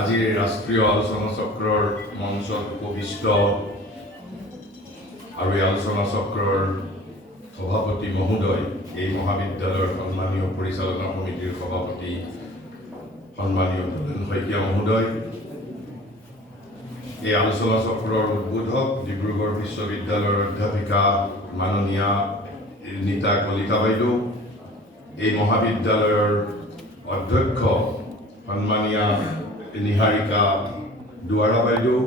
আজিৰ এই ৰাষ্ট্ৰীয় আলোচনা চক্ৰৰ মঞ্চত উপবিষ্ট আৰু এই আলোচনা চক্ৰৰ সভাপতি মহোদয়, এই মহাবিদ্যালয়ৰ সন্মানীয় পৰিচালনা সমিতিৰ সভাপতি সন্মানীয় শইকীয়া মহোদয়, এই আলোচনা চক্ৰৰ উদ্বোধক ডিব্ৰুগড় বিশ্ববিদ্যালয়ৰ অধ্যাপিকা মাননীয়া নীতা কলিতা বাইদেউ, এই মহাবিদ্যালয়ৰ অধ্যক্ষ সন্মানীয়া নিহাৰিকা দুৱাৰা বাইদেউ,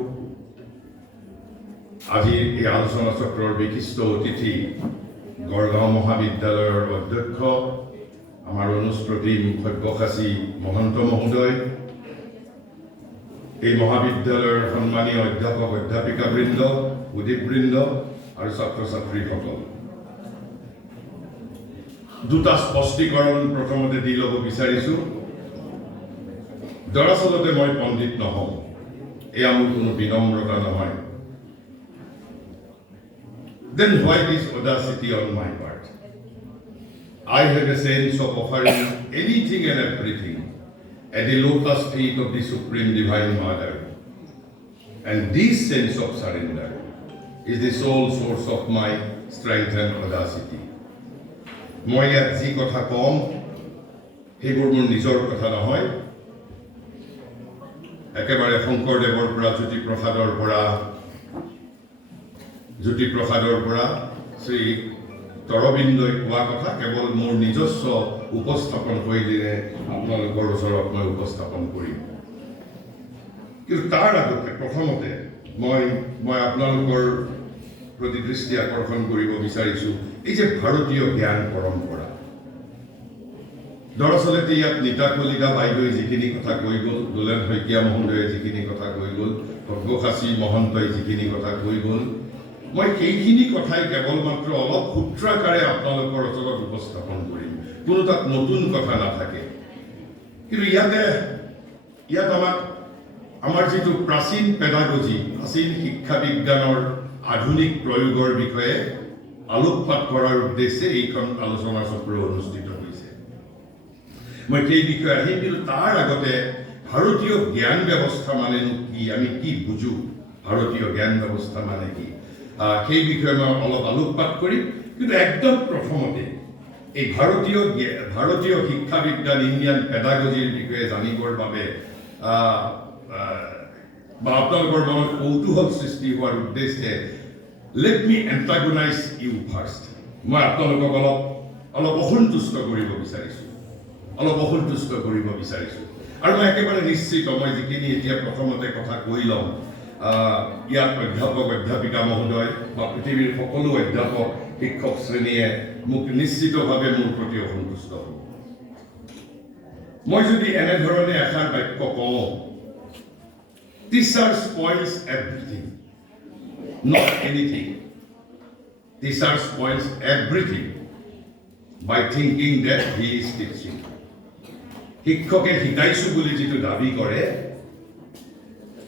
আজিৰ এই আলোচনা চক্ৰৰ বিশিষ্ট অতিথি গড়গাঁও মহাবিদ্যালয়ৰ অধ্যক্ষ আমাৰ অনুস্প্ৰতিম সব্যসাচী মহন্ত মহোদয়, এই মহাবিদ্যালয়ৰ সন্মানীয় অধ্যাপক অধ্যাপিকাবৃন্দ, উদীপবৃন্দ আৰু ছাত্ৰ ছাত্ৰীসকল, দুটা স্পষ্টীকৰণ প্ৰথমতে দি ল'ব বিচাৰিছোঁ। দৰাচলতে মই পণ্ডিত নহওঁ, এয়া মোৰ কোনো বিনম্ৰতা নহয়। Then why this audacity on my part? I have a sense of offering anything and everything at the lotus feet of the Supreme Divine Mother. And this sense of surrender is the sole source of my strength and audacity. মই ইয়াত যি কথা কম সেইবোৰ মোৰ নিজৰ কথা নহয়, একেবাৰে শংকৰদেৱৰ পৰা জ্যোতিপ্ৰসাদৰ পৰা শ্ৰী তৰবিন্দই কোৱা কথা কেৱল মোৰ নিজস্ব উপস্থাপন শৈলীৰে আপোনালোকৰ ওচৰত মই উপস্থাপন কৰিম। কিন্তু তাৰ আগতে প্ৰথমতে মই আপোনালোকৰ প্ৰতি দৃষ্টি আকৰ্ষণ কৰিব বিচাৰিছোঁ এই যে ভাৰতীয় জ্ঞান পৰম্পৰা। দৰাচলতে ইয়াত নীতা কলিতা বাইদেৱে যিখিনি কথা কৈ গ'ল, দোলেন শইকীয়া মহোদয়ে যিখিনি কথা কৈ গ'ল, সব্যসাচী মহন্তই যিখিনি কথা কৈ গ'ল, মই সেইখিনি কথাই কেৱল মাত্ৰ অলপ সূত্ৰাকাৰে আপোনালোকৰ ওচৰত উপস্থাপন কৰিম। কোনো তাত নতুন কথা নাথাকে। কিন্তু ইয়াত আমাৰ যিটো প্ৰাচীন পেডাগজি, প্ৰাচীন শিক্ষা বিজ্ঞানৰ আধুনিক প্ৰয়োগৰ বিষয়ে আলোকপাত কৰাৰ উদ্দেশ্যে এইখন আলোচনা চক্ৰ অনুষ্ঠিত হৈছে। মই সেই বিষয়ে আহিম, কিন্তু তাৰ আগতে ভাৰতীয় জ্ঞান ব্যৱস্থা মানেনো কি, আমি কি বুজো, ভাৰতীয় জ্ঞান ব্যৱস্থা মানে কি, সেই বিষয়ে মই অলপ আলোকপাত কৰিম। কিন্তু একদম প্ৰথমতে এই ভাৰতীয় শিক্ষা বিজ্ঞান, ইণ্ডিয়ান পেডাগজিৰ বিষয়ে জানিবৰ বাবে বা আপোনালোকৰ মনত কৌতূহল সৃষ্টি হোৱাৰ উদ্দেশ্যে লেট মি এণ্টাগনাইজ ইউ ফাৰ্ষ্ট। মই আপোনালোকক অলপ অসন্তুষ্ট কৰিব বিচাৰিছোঁ, আৰু মই একেবাৰে নিশ্চিত, মই যিখিনি এতিয়া প্ৰথমতে কথা কৈ ল'ম, ইয়াত অধ্যাপক অধ্যাপিকা মহোদয় বা পৃথিৱীৰ সকলো অধ্যাপক শিক্ষক শ্ৰেণীয়ে মোক নিশ্চিতভাৱে মোৰ প্ৰতি অসন্তুষ্ট হ'ব। মই যদি এনেধৰণে এষাৰ বাক্য কওঁ, teacher spoils everything, not anything. Teacher spoils everything by thinking that he is teaching. শিক্ষকে শিকাইছোঁ বুলি যিটো দাবী কৰে,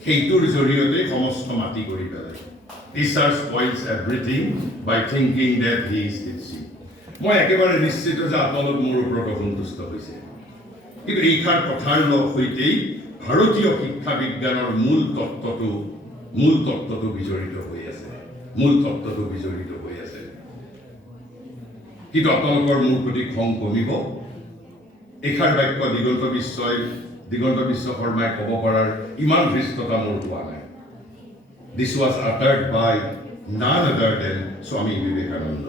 সেইটোৰ জৰিয়তে সমস্ত মাটি কৰি পেলায়। Teacher spoils everything by thinking that he is teaching. মই একেবাৰে নিশ্চিত যে আপোনালোক মোৰ ওপৰত অসন্তুষ্ট হৈছে। কিন্তু এইষাৰ কথাৰ সৈতেই ভাৰতীয় শিক্ষা বিজ্ঞানৰ মূল তত্ত্বটো বিজড়িত হৈ আছে। কিন্তু আপোনালোকৰ মোৰ প্ৰতি খং কমিব। এইষাৰ বাক্য দিগন্ত বিশ্ব শৰ্মাই ক'ব পৰাৰ ইমান ধৃষ্টতা মোৰ হোৱা নাই। দিছ ৱাজ আটাৰ্ড বাই নান আদাৰ দেন স্বামী বিবেকানন্দ।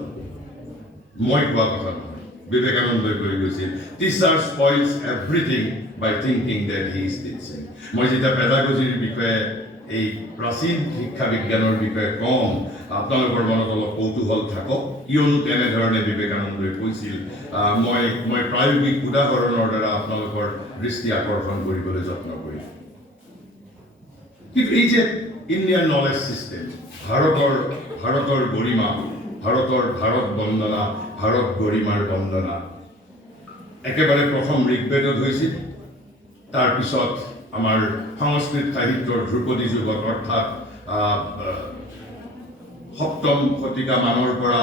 মই কোৱা কথা নহয়, বিবেকানন্দই কৈ গৈছিল, teacher spoils everything by thinking that he is teaching. মই যেতিয়া পেডাগজিৰ বিষয়ে, এই প্ৰাচীন শিক্ষা বিজ্ঞানৰ বিষয়ে কম, আপোনালোকৰ মনত অলপ কৌতূহল থাকক, কিয়নো তেনেধৰণে বিবেকানন্দই কৈছিল। মই প্ৰায়োগিক উদাহৰণৰ দ্বাৰা আপোনালোকৰ দৃষ্টি আকৰ্ষণ কৰিবলৈ যত্ন কৰিম। কিন্তু এই যে ইণ্ডিয়ান নলেজ চিষ্টেম, ভাৰতৰ গৰিমা, ভাৰত বন্দনা, ভাৰত গৰিমাৰ বন্দনা একেবাৰে প্ৰথম ঋগ্বেদত হৈছিল। তাৰপিছত আমাৰ সংস্কৃত সাহিত্যৰ ধ্ৰুপদী যুগত, অৰ্থাৎ 7ম শতিকা মানৰ পৰা,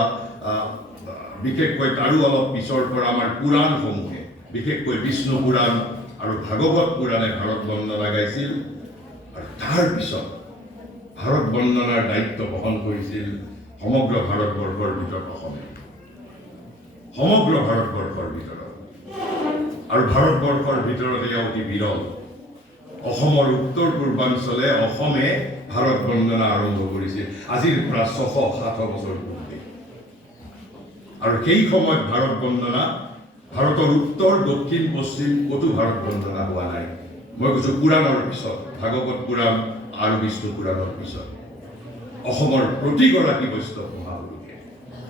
বিশেষকৈ তাৰো অলপ পিছৰ পৰা আমাৰ পুৰাণসমূহে, বিশেষকৈ বিষ্ণু পুৰাণ আৰু ভাগৱত পুৰাণে ভাৰত বন্দনা গাইছিল আৰু তাৰ পিছত ভাৰত বন্দনাৰ দায়িত্ব বহন কৰিছিল সমগ্ৰ ভাৰতবৰ্ষৰ ভিতৰত অসমে সমগ্ৰ ভাৰতবৰ্ষৰ ভিতৰত আৰু ভাৰতবৰ্ষৰ ভিতৰত এয়া অতি বিৰল অসমৰ উত্তৰ পূৰ্বাঞ্চলে অসমে ভাৰত বন্দনা আৰম্ভ কৰিছিল আজিৰ পৰা 600-700 বছৰ পূৰ্বে আৰু সেই সময়ত ভাৰত বন্দনা ভাৰতৰ উত্তৰ দক্ষিণ পশ্চিম কতো ভাৰত বন্দনা হোৱা নাই মই কৈছো পুৰাণৰ পিছত ভাগৱত পুৰাণ আৰু বিষ্ণু পুৰাণৰ পিছত অসমৰ প্ৰতিগৰাকী বৈষ্ণৱ মহাপুৰুষে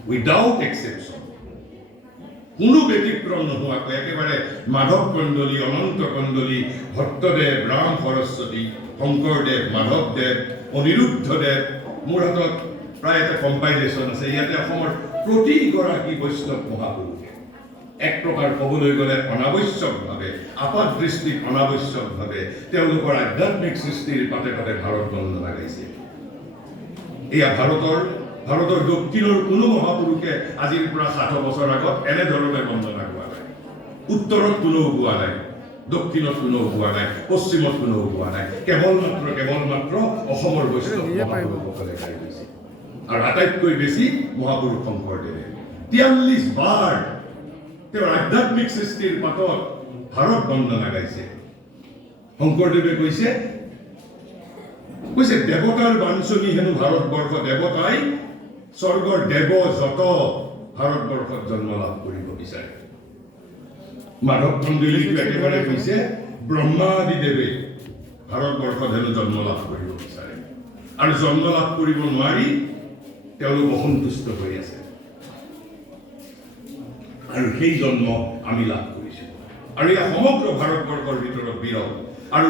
উইদাউট এক্সেপশ্যন কোনো ব্যতিক্ৰম নোহোৱাকৈ একেবাৰে মাধৱ কণ্ডলী অনন্ত কণ্ডলী ভট্টদেৱ ৰাম সৰস্বতী শংকৰদেৱ মাধৱদেৱ অনিৰুদ্ধদেৱ মোৰ হাতত প্ৰায় এটা কম্পাইলেশ্যন আছে ইয়াতে অসমৰ প্ৰতিগৰাকী বৈষ্ণৱ মহাপুৰুষে এক প্ৰকাৰ ক'বলৈ গ'লে অনাৱশ্যকভাৱে আপাত দৃষ্টিত অনাৱশ্যকভাৱে তেওঁলোকৰ আধ্যাত্মিক সৃষ্টিৰ পাতে পাতে ভাৰত বন্দনা গাইছিল এয়া ভাৰতৰ দক্ষিণৰ কোনো মহাপুৰুষে আজিৰ পৰা 600 বছৰ আগত এনেধৰণে বন্দনা গোৱা নাই উত্তৰত কোনেও গোৱা নাই দক্ষিণত কোনেও গোৱা নাই পশ্চিমত কোনেও গোৱা নাই কেৱল মাত্ৰ অসমৰ বৈষ্ণৱ মহাপুৰুষসকলে গাই গৈছে আৰু আটাইতকৈ বেছি মহাপুৰুষ শংকৰদেৱে 43 বাৰ তেওঁৰ আধ্যাত্মিক সৃষ্টিৰ পাতত ভাৰত বন্দনা গাইছে শংকৰদেৱে কৈছে দেৱতাৰ বাঞ্ছনী হেনো ভাৰতবৰ্ষ দেৱতাই স্বৰ্গৰ দেৱ যত ভাৰতবৰ্ষত জন্ম লাভ কৰিব বিচাৰে মাধৱ কণ্ডলীটো একেবাৰে কৈছে ব্ৰহ্মাদি দেৱে ভাৰতবৰ্ষত হেনো জন্ম লাভ কৰিব বিচাৰে আৰু জন্ম লাভ কৰিব নোৱাৰি তেওঁলোক অসন্তুষ্ট হৈ আছে আৰু সেই জন্ম আমি লাভ কৰিছো আৰু এই সমগ্ৰ ভাৰতবৰ্ষৰ ভিতৰত বিৰল আৰু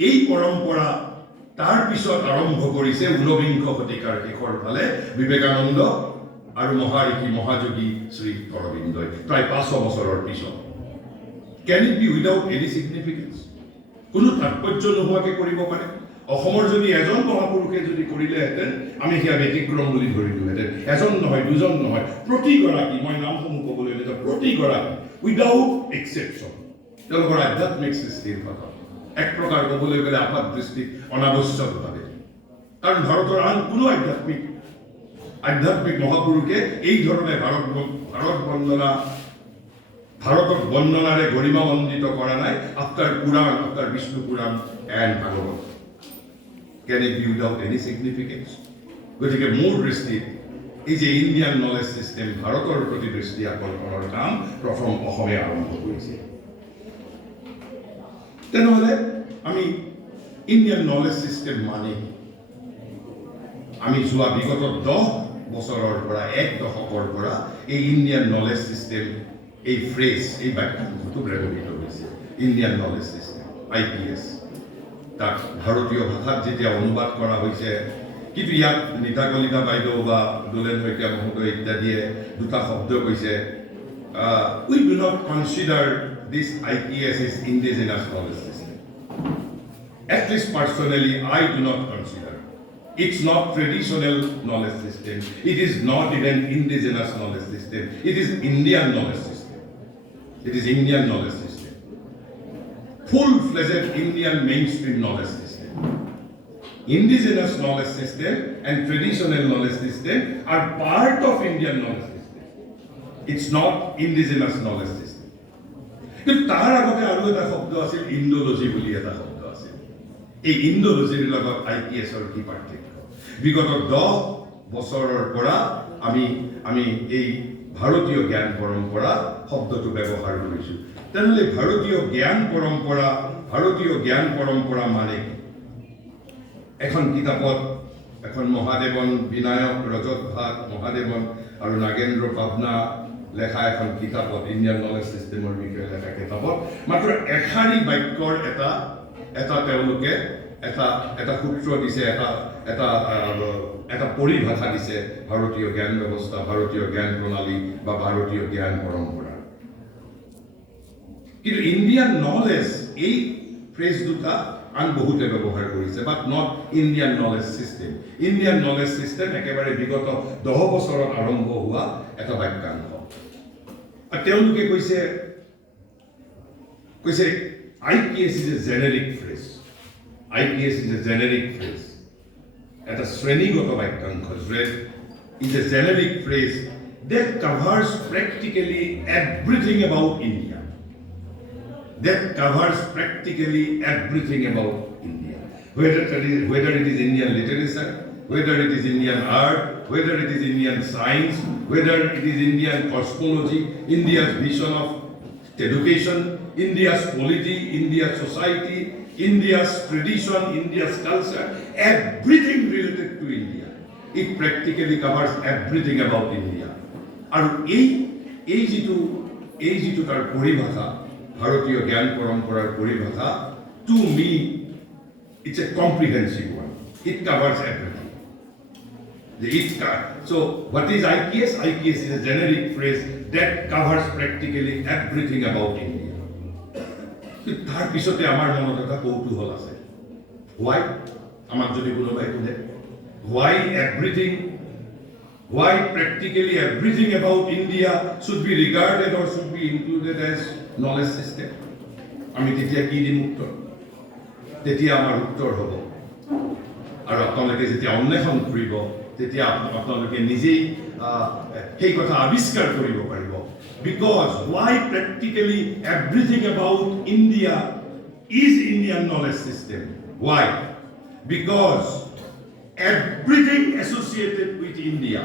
এই পৰম্পৰা তাৰ পিছত আৰম্ভ কৰিছে 19বিংশ শতিকাৰ শেষৰ ফালে বিবেকানন্দ আৰু মহাঋষি মহাযোগী শ্ৰী অৰবিন্দই প্ৰায় 500 বছৰৰ পিছত can it be without any significance কোনো তাৎপৰ্য নোহোৱাকে কৰিব পাৰে অসমৰ যদি এজন মহাপুৰুষে যদি কৰিলেহেঁতেন আমি সেয়া ব্যতিক্ৰম বুলি ধৰিলোহেঁতেন এজন নহয় দুজন নহয় প্ৰতিগৰাকী মই নামসমূহ ক'বলৈ লৈছো প্ৰতিগৰাকী উইদাউট এক্সেপশ্যন তেওঁলোকৰ আধ্যাত্মিক সৃষ্টিৰ কথা এক প্ৰকাৰ ক'বলৈ গ'লে আপাত দৃষ্টিত অনাৱশ্যকভাৱে কাৰণ ভাৰতৰ আন কোনো আধ্যাত্মিক মহাপুৰুষে এই ধৰণে ভাৰতক বন্দনাৰে গৰিমামণ্ডিত কৰা নাই after Purana after Vishnu Purana and Bhagavata can it be without any significance গতিকে মোৰ দৃষ্টিত এই যে ইণ্ডিয়ান নলেজ চিষ্টেম ভাৰতৰ প্ৰতি দৃষ্টি আকৰ্ষণৰ কাম প্ৰথম অসমে আৰম্ভ কৰিছে তেনেহ'লে আমি ইণ্ডিয়ান নলেজ চিষ্টেম মানে আমি যোৱা বিগত 10 বছৰৰ পৰা এক দশকৰ পৰা এই ইণ্ডিয়ান নলেজ চিষ্টেম এই ফ্ৰেজ এই বাক্যাংশটো ব্যৱহৃত হৈছে ইণ্ডিয়ান নলেজ চিষ্টেম IPS তাক ভাৰতীয় ভাষাত যেতিয়া অনুবাদ কৰা হৈছে কিন্তু ইয়াত নিতা কলিতা বাইদেউ বা দুলেন শইকীয়া মহোদয় ইত্যাদিয়ে দুটা শব্দ কৈছে we do not consider this IPS is indigenous knowledge system at least personally I do not consider it's not traditional knowledge system it is not even indigenous knowledge system it is Indian knowledge system it is Indian knowledge system full-fledged Indian mainstream knowledge system indigenous knowledge system and traditional knowledge system are part of Indian knowledge system it's not indigenous knowledge system কিন্তু তাৰ আগতে আৰু এটা শব্দ আছিল ইণ্ডোলজি বুলি এটা শব্দ এই ইণ্ডোলজিৰ লগত IPSৰ কি পাৰ্থক্য বিগত 10 বছৰৰ পৰা আমি এই ভাৰতীয় জ্ঞান পৰম্পৰা শব্দটো ব্যৱহাৰ কৰিছো তেনেহ'লে ভাৰতীয় জ্ঞান পৰম্পৰা মানে এখন কিতাপত এখন মহাদেৱন বিনায়ক ৰজত ভাট মহাদেৱন আৰু নাগেন্দ্ৰ পাবনা লেখা এখন কিতাপত ইণ্ডিয়ান নলেজ চিষ্টেমৰ বিষয়ে লেখা কিতাপত মাত্ৰ এশাৰী বাক্যৰ এটা তেওঁলোকে এটা সূত্ৰ দিছে এটা পৰিভাষা দিছে ভাৰতীয় জ্ঞান ব্যৱস্থা ভাৰতীয় জ্ঞান প্ৰণালী বা ভাৰতীয় জ্ঞান পৰম্পৰা কিন্তু ইণ্ডিয়ান নলেজ এই ফ্ৰেজ দুটা আন বহুতে ব্যৱহাৰ কৰিছে but not Indian knowledge system Indian knowledge system একেবাৰে বিগত 10 বছৰত আৰম্ভ হোৱা এটা বাক্যাংশ আৰু তেওঁলোকে কৈছে IPS is a generic phrase. IPS is a generic phrase. Eta শ্রেণীগত বাক্যাংশ is a generic phrase that covers practically everything about India. That covers practically everything about India. Whether it is Indian literature, whether it is Indian art, whether it is Indian science, whether it is Indian cosmology, India's vision of education, India's polity, India's society, India's tradition, India's culture, everything related to India. It practically covers everything about India. And এই যিটো তাৰ পৰিভাষা ভাৰতীয় জ্ঞান পৰম্পৰাৰ পৰিভাষা to me it's a comprehensive one. It covers everything. So what is IPS? IPS is a generic phrase that covers practically everything about India. তার পিছতে আমার মনত এটা কৌতূহল আছে why আমাক যদি কোনোবাই সোধে why practically everything about India should be regarded or should be included as knowledge system আমি তেতিয়া কি দিম উত্তৰ তেতিয়া আমাৰ উত্তৰ হ'ব আৰু আপোনালোকে যেতিয়া অন্বেষণ কৰিব তেতিয়া আপোনালোকে নিজেই সেই কথা আৱিষ্কাৰ কৰিব পাৰিব because why practically everything about India is Indian knowledge system. Why? Because everything associated with India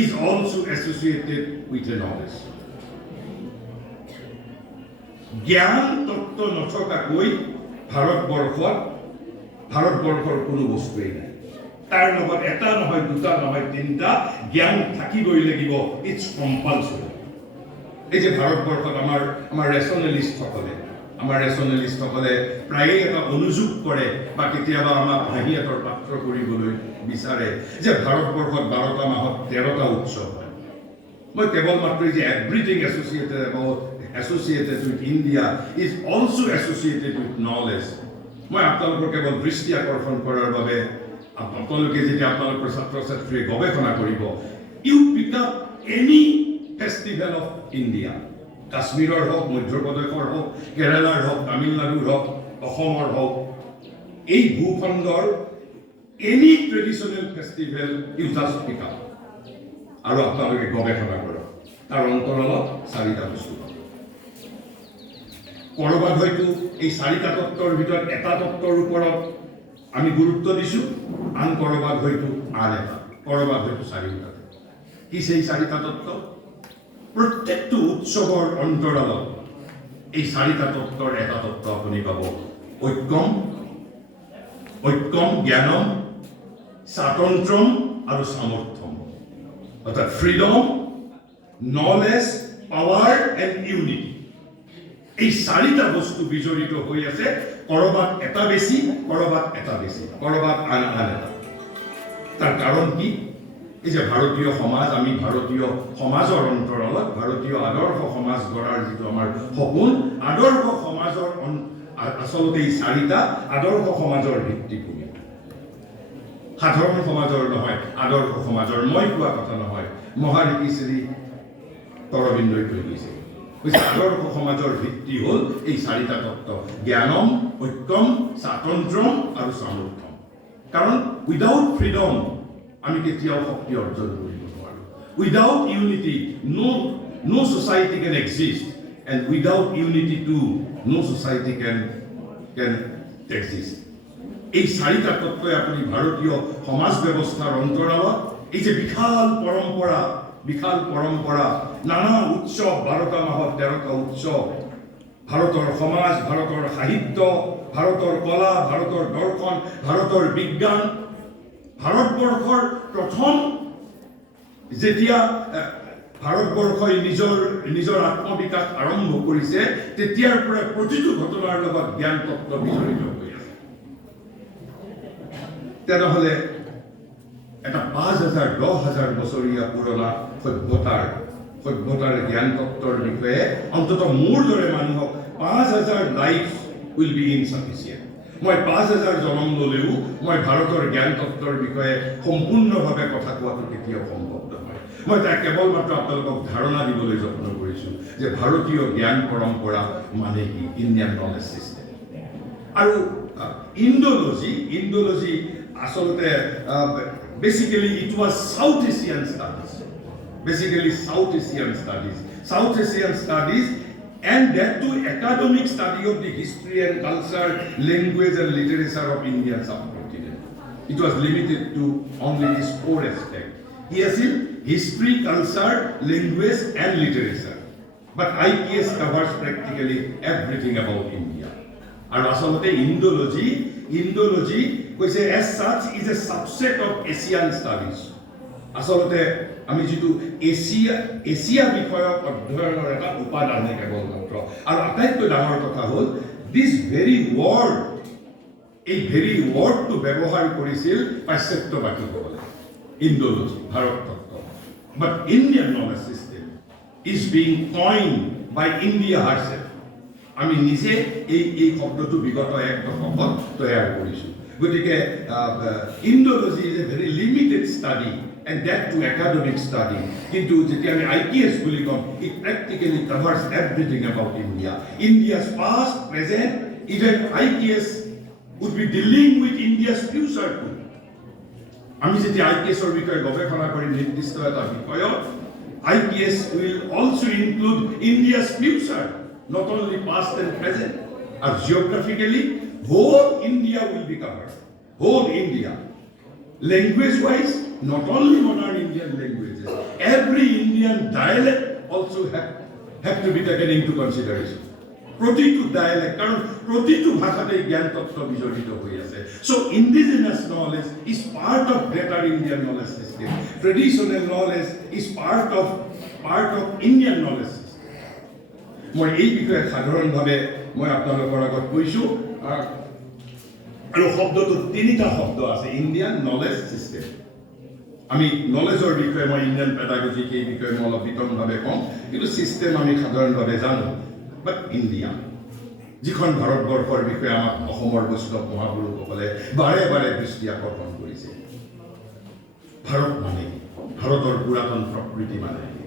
is also associated with the knowledge. জ্ঞান তত্ত্ব নথকাকৈ ভাৰতবৰ্ষৰ কোনো বস্তুৱেই নাই তাৰ লগত এটা নহয় দুটা নহয় তিনিটা জ্ঞান থাকিবই লাগিব ইটস কম্পালসৰি এই যে ভাৰতবৰ্ষত আমাৰ ৰেচনেলিষ্টসকলে প্ৰায়ে এটা অনুযোগ কৰে বা কেতিয়াবা আমাক হাঁহিয়াতৰ পাত্ৰ কৰিবলৈ বিচাৰে যে ভাৰতবৰ্ষত 12টা মাহত 13টা উৎসৱ হয় মই কেৱল মাত্ৰ যে everything associated with India is also associated with knowledge মই আপোনালোকৰ কেৱল দৃষ্টি আকৰ্ষণ কৰাৰ বাবে আপোনালোকে যেতিয়া আপোনালোকৰ ছাত্ৰ ছাত্ৰীয়ে গৱেষণা কৰিব you pick up any festival of India কাশ্মীৰৰ হওক মধ্যপ্ৰদেশৰ হওক কেৰালাৰ হওক তামিলনাডুৰ হওক অসমৰ হওক এই ভূখণ্ডৰ any traditional festival you just pick up আৰু আপোনালোকে গৱেষণা কৰক তাৰ অন্তৰালত 4টা বস্তু কৰবাত হয়তো এই 4টা তত্ত্বৰ ভিতৰত এটা তত্ত্বৰ ওপৰত আমি গুৰুত্ব দিছো আন কৰবাত হয়তো আন এটা কৰবাত হয়তো 4টা কি সেই 4টা তত্ত্ব প্ৰত্যেকটো উৎসৱৰ অন্তৰালত এই 4টা তত্ত্বৰ এটা তত্ত্ব আপুনি পাব ঐক্যম জ্ঞানম স্বাতন্ত্ৰ্যম আৰু সামৰ্থ্যম অৰ্থাৎ freedom knowledge power and unity এই 4টা বস্তু বিজড়িত হৈ আছে কৰবাত এটা বেছি কৰবাত আন এটা তাৰ কাৰণ কি এই যে ভাৰতীয় সমাজ আমি ভাৰতীয় সমাজৰ অন্তৰালত ভাৰতীয় আদৰ্শ সমাজ গঢ়াৰ যিটো আমাৰ সপোন আদৰ্শ সমাজৰ আচলতে এই 4টা আদৰ্শ সমাজৰ ভিত্তিভূমি সাধাৰণ সমাজৰ নহয় আদৰ্শ সমাজৰ মই কোৱা কথা নহয় মহাৰিষি শ্ৰী অৰবিন্দই কৈ গৈছে আদৰ্শ সমাজৰ ভিত্তি হ'ল এই 4টা তত্ত্ব জ্ঞানম ঐক্যম স্বাতন্ত্ৰ্যম আৰু সামৰ্থ্যম কাৰণ উইদাউট ফ্ৰীডম আমি কেতিয়াও শক্তি অৰ্জন কৰিব নোৱাৰো without unity no society can exist and without unity too no society can exist এই 4টা তত্ত্বই আপুনি ভাৰতীয় সমাজ ব্যৱস্থাৰ অন্তৰালত এই যে বিশাল পৰম্পৰা নানা উৎসৱ 12টা মাহত 13টা উৎসৱ ভাৰতৰ সমাজ ভাৰতৰ সাহিত্য ভাৰতৰ কলা ভাৰতৰ দৰ্শন ভাৰতৰ বিজ্ঞান ভাৰতবৰ্ষৰ প্ৰথম যেতিয়া ভাৰতবৰ্ষই নিজৰ আত্মবিকাশ আৰম্ভ কৰিছে তেতিয়াৰ পৰা প্ৰতিটো ঘটনাৰ লগত জ্ঞান তত্ত্ব বিজড়িত হৈ আছে তেনেহ'লে এটা 5,000-10,000 বছৰীয়া পুৰণা সভ্যতাৰ জ্ঞান তত্ত্বৰ বিষয়ে অন্তত মোৰ দৰে মানুহক 5,000 লাইফ উইল বি ইনসাফিচিয়েণ্ট মই 5,000 জনম ল'লেও মই ভাৰতৰ জ্ঞান তত্ত্বৰ বিষয়ে সম্পূৰ্ণভাৱে কথা কোৱাটো কেতিয়াও সম্ভৱ নহয় মই তাক কেৱল মাত্ৰ আপোনালোকক ধাৰণা দিবলৈ যত্ন কৰিছোঁ যে ভাৰতীয় জ্ঞান পৰম্পৰা মানে কি, ইণ্ডিয়ান নলেজ চিষ্টেম। আৰু ইণ্ডোলজি আচলতে basically it was south Asian studies and that too academic study of the history and culture, language and literature of Indian subcontinent. It was limited to only these four aspects. Yes, history, culture, language and literature. But IPS covers practically everything about India. And also Indology, which as such is a subset of Asian studies. আচলতে আমি যেটো Asia বিষয়ক অধ্যয়নৰ এটা উপাদান কেৱল মাত্ৰ। আৰু আটাইতকৈ ডাঙৰ কথা হ'ল দিছ ভেৰি ৱৰ্ডটো ব্যৱহাৰ কৰিছিল পাশ্চাত্যবাদীসকলে, ইণ্ডোলজি, ভাৰত তত্ত্ব। But Indian knowledge system is being coined by India herself. আমি নিজে এই শব্দটো বিগত এক দশকত তৈয়াৰ কৰিছোঁ। গতিকে Indology is a very limited study and that to academic study. Kintu jeti ami IPS boli kom, it practically covers everything about India. India's past, present, even IPS would be dealing with India's future too. Ami jeti IPS or bikoy gobekona kori nirdishto eta bikoyot, IPS will also include India's future, not only past and present. And geographically, whole India will be covered. Whole India. Language-wise, not only modern Indian languages, every Indian dialect also have to be taken into consideration. Pratitu dialect, karon pratitu bhashate gyan tattva bijorito hoi ase. So indigenous knowledge is part of greater Indian knowledge system. Traditional knowledge is part of Indian knowledge system. Moi ei bikoye sadharon bhabe moi apnalokor agot koisu আৰু শব্দটো তিনিটা শব্দ আছে, Indian knowledge system. আমি নলেজৰ বিষয়ে মই Indian pedagogy এই বিষয়ে মই অলপ বিতংভাৱে কম, কিন্তু চিষ্টেম আমি সাধাৰণভাৱে জানো। বাট ইণ্ডিয়া, যিখন ভাৰতবৰ্ষৰ বিষয়ে আমাক অসমৰ বৈষ্ণৱ মহাপুৰুষসকলে বাৰে বাৰে দৃষ্টি আকৰ্ষণ কৰিছে। ভাৰত মানে কি, ভাৰতৰ পুৰাতন প্ৰকৃতি মানে কি।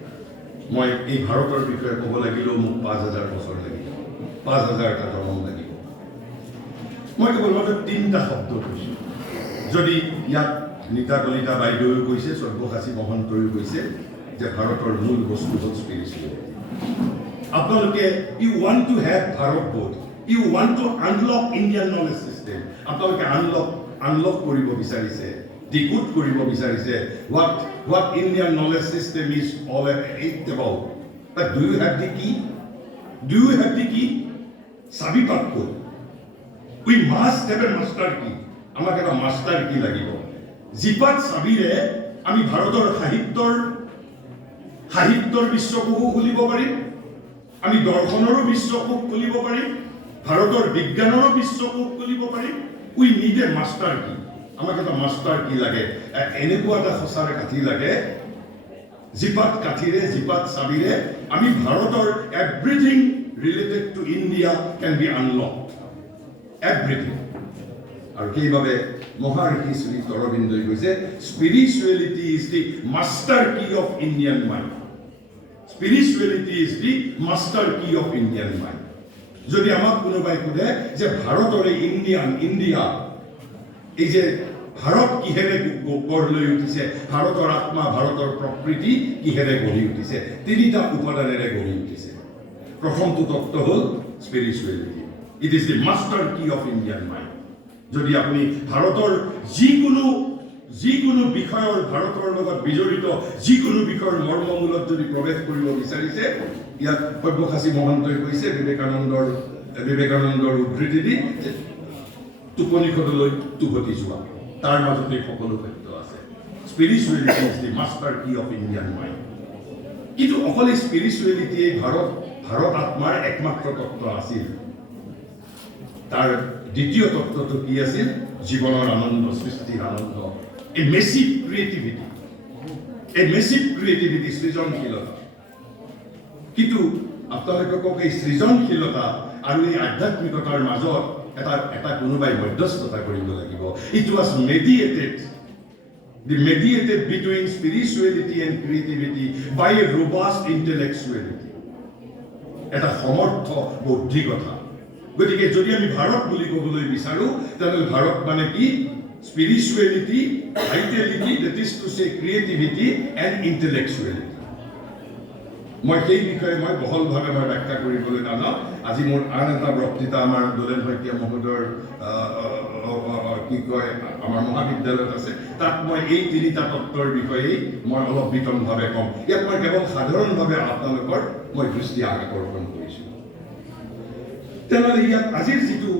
মই এই ভাৰতৰ বিষয়ে ক'ব লাগিলেও মোক ৫,০০০ বছৰ লাগিব, ৫,০০০টা জন্ম লাগিব। মই কেৱল মাত্ৰ তিনিটা শব্দ কৈছোঁ। যদি ইয়াত নীতা কলিতা বাইদেৱেও কৈছে, সৰ্বসাচী মহন্তইও কৈছে যে ভাৰতৰ মূল বস্তু হ'ল স্পিৰিচুৱেলিটি। আপোনালোকে you want to have Bharat বোধ, you want to unlock Indian knowledge system. আপোনালোকে আনলক কৰিব বিচাৰিছে, ডিকোড কৰিব বিচাৰিছে what Indian knowledge system is all about. But do you have the key? চাবি পাত ক'ত? We must have a master key. আমাক এটা মাষ্টাৰ কি লাগিব। জিপাত চাবিৰে আমি ভাৰতৰ সাহিত্যৰ বিশ্বকোষো খুলিব পাৰিম, আমি দৰ্শনৰো বিশ্বকোষ খুলিব পাৰিম, ভাৰতৰ বিজ্ঞানৰো বিশ্বকোষ খুলিব পাৰিম। উই নিড এ মাষ্টাৰ কি। আমাক এটা মাষ্টাৰ কি লাগে, এনেকুৱা এটা সঁচাৰে কাঠি লাগে, জিপাত চাবিৰে আমি ভাৰতৰ everything related to India can be unlocked. Everything. আৰু সেইবাবে মহাৰিষি শ্ৰী অৰবিন্দই কৈছে spirituality is the master key of Indian mind. Spirituality is the master key of Indian mind. যদি আমাক কোনোবাই সোধে যে ভাৰতৰে ইণ্ডিয়া, এই যে ভাৰত কিহেৰে গঢ় লৈ উঠিছে, ভাৰতৰ আত্মা, ভাৰতৰ প্ৰকৃতি কিহেৰে গঢ়ি উঠিছে, তিনিটা উপাদানেৰে গঢ়ি উঠিছে। প্ৰথমটো তত্ত্ব হ'ল spirituality. It is the master key of Indian mind. যদি আপুনি ভাৰতৰ যিকোনো বিষয়ৰ ভাৰতৰ লগত বিজড়িত যিকোনো বিষয়ৰ মৰ্মমূলত যদি প্ৰৱেশ কৰিব বিচাৰিছে, ইয়াত সব্যসাচী মহন্তই কৈছে বিবেকানন্দৰ উদ্ধৃতি দি টোপনি খোদলৈ টুভতি যোৱা, তাৰ মাজতে সকলো সত্য আছে। Spirituality is the master key of Indian mind. কিন্তু অকল স্পিৰিচুৱেলিটিয়ে ভাৰত আত্মাৰ একমাত্ৰ তত্ত্ব আছিল। তাৰ দ্বিতীয় তত্ত্বটো কি আছিল? জীৱনৰ আনন্দ, সৃষ্টিৰ আনন্দ, এ মেচিভ ক্ৰিয়েটিভিটি, সৃজনশীলতা। কিন্তু আপোনালোকক এই সৃজনশীলতা আৰু এই আধ্যাত্মিকতাৰ মাজত এটা কোনোবাই মধ্যস্থতা কৰিব লাগিব। It was mediated the mediated between spirituality and creativity by a robust intellectuality. এটা সমৰ্থ বৌদ্ধিকতা। গতিকে যদি আমি ভাৰত বুলি ক'বলৈ বিচাৰোঁ তেন্তে ভাৰত মানে কি? Spirituality, vitality, that is to say creativity and intellectuality. মই সেই বিষয়ে মই বহলভাৱে মই ব্যাখ্যা কৰিবলৈ নাযাওঁ। আজি মোৰ আন এটা বক্তৃতা আমাৰ দোলেন শইকীয়া মহোদয়ৰ কি কয় আমাৰ মহাবিদ্যালয়ত আছে, তাত মই এই তিনিটা তত্ত্বৰ বিষয়ে মই অলপ বিতংভাৱে ক'ম। ইয়াত মই কেৱল সাধাৰণভাৱে আপোনালোকৰ মই দৃষ্টি আকৰ্ষণ কৰিছোঁ। তেনেহ'লে ইয়াত আজিৰ যিটো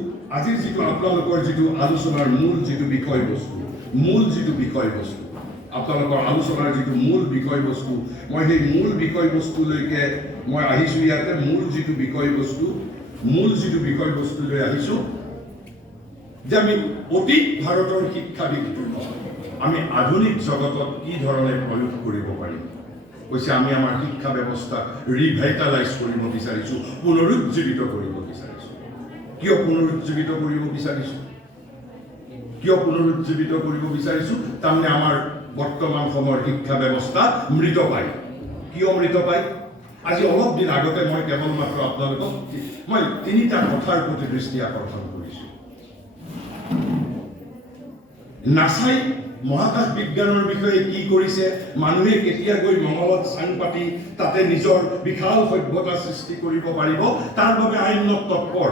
আপোনালোকৰ যিটো আলোচনাৰ মূল যিটো বিষয়বস্তু আপোনালোকৰ আলোচনাৰ যিটো মূল বিষয়বস্তু, মই সেই মূল বিষয়বস্তুলৈকে মই আহিছোঁ। ইয়াতে মূল যিটো বিষয়বস্তুলৈ আহিছোঁ যে আমি অতীত ভাৰতৰ শিক্ষাবিধ আমি আধুনিক জগতত কি ধৰণে প্ৰয়োগ কৰিব পাৰিম। কৈছে আমি আমাৰ শিক্ষা ব্যৱস্থাক ৰিভাইটালাইজ কৰিব বিচাৰিছোঁ, পুনৰুজ্জীৱিত কৰিব বিচাৰিছোঁ। কিয় পুনৰুজ্জীৱিত কৰিব বিচাৰিছোঁ? তাৰমানে আমাৰ বৰ্তমান সময়ৰ শিক্ষা ব্যৱস্থা মৃত পায়। কিয় মৃত পায়? আজি অলপ দিন আগতে মই কেৱলমাত্ৰ আপোনালোকক মই তিনিটা কথাৰ প্ৰতি দৃষ্টি আকৰ্ষণ কৰিছোঁ। নাছাই মহাকাশ বিজ্ঞানৰ বিষয়ে কি কৰিছে, মানুহে কেতিয়া গৈ মংগলত চাং পাতি তাতে নিজৰ বিশাল সভ্যতা সৃষ্টি কৰিব পাৰিব, তাৰ বাবে আইনত তৎপৰ।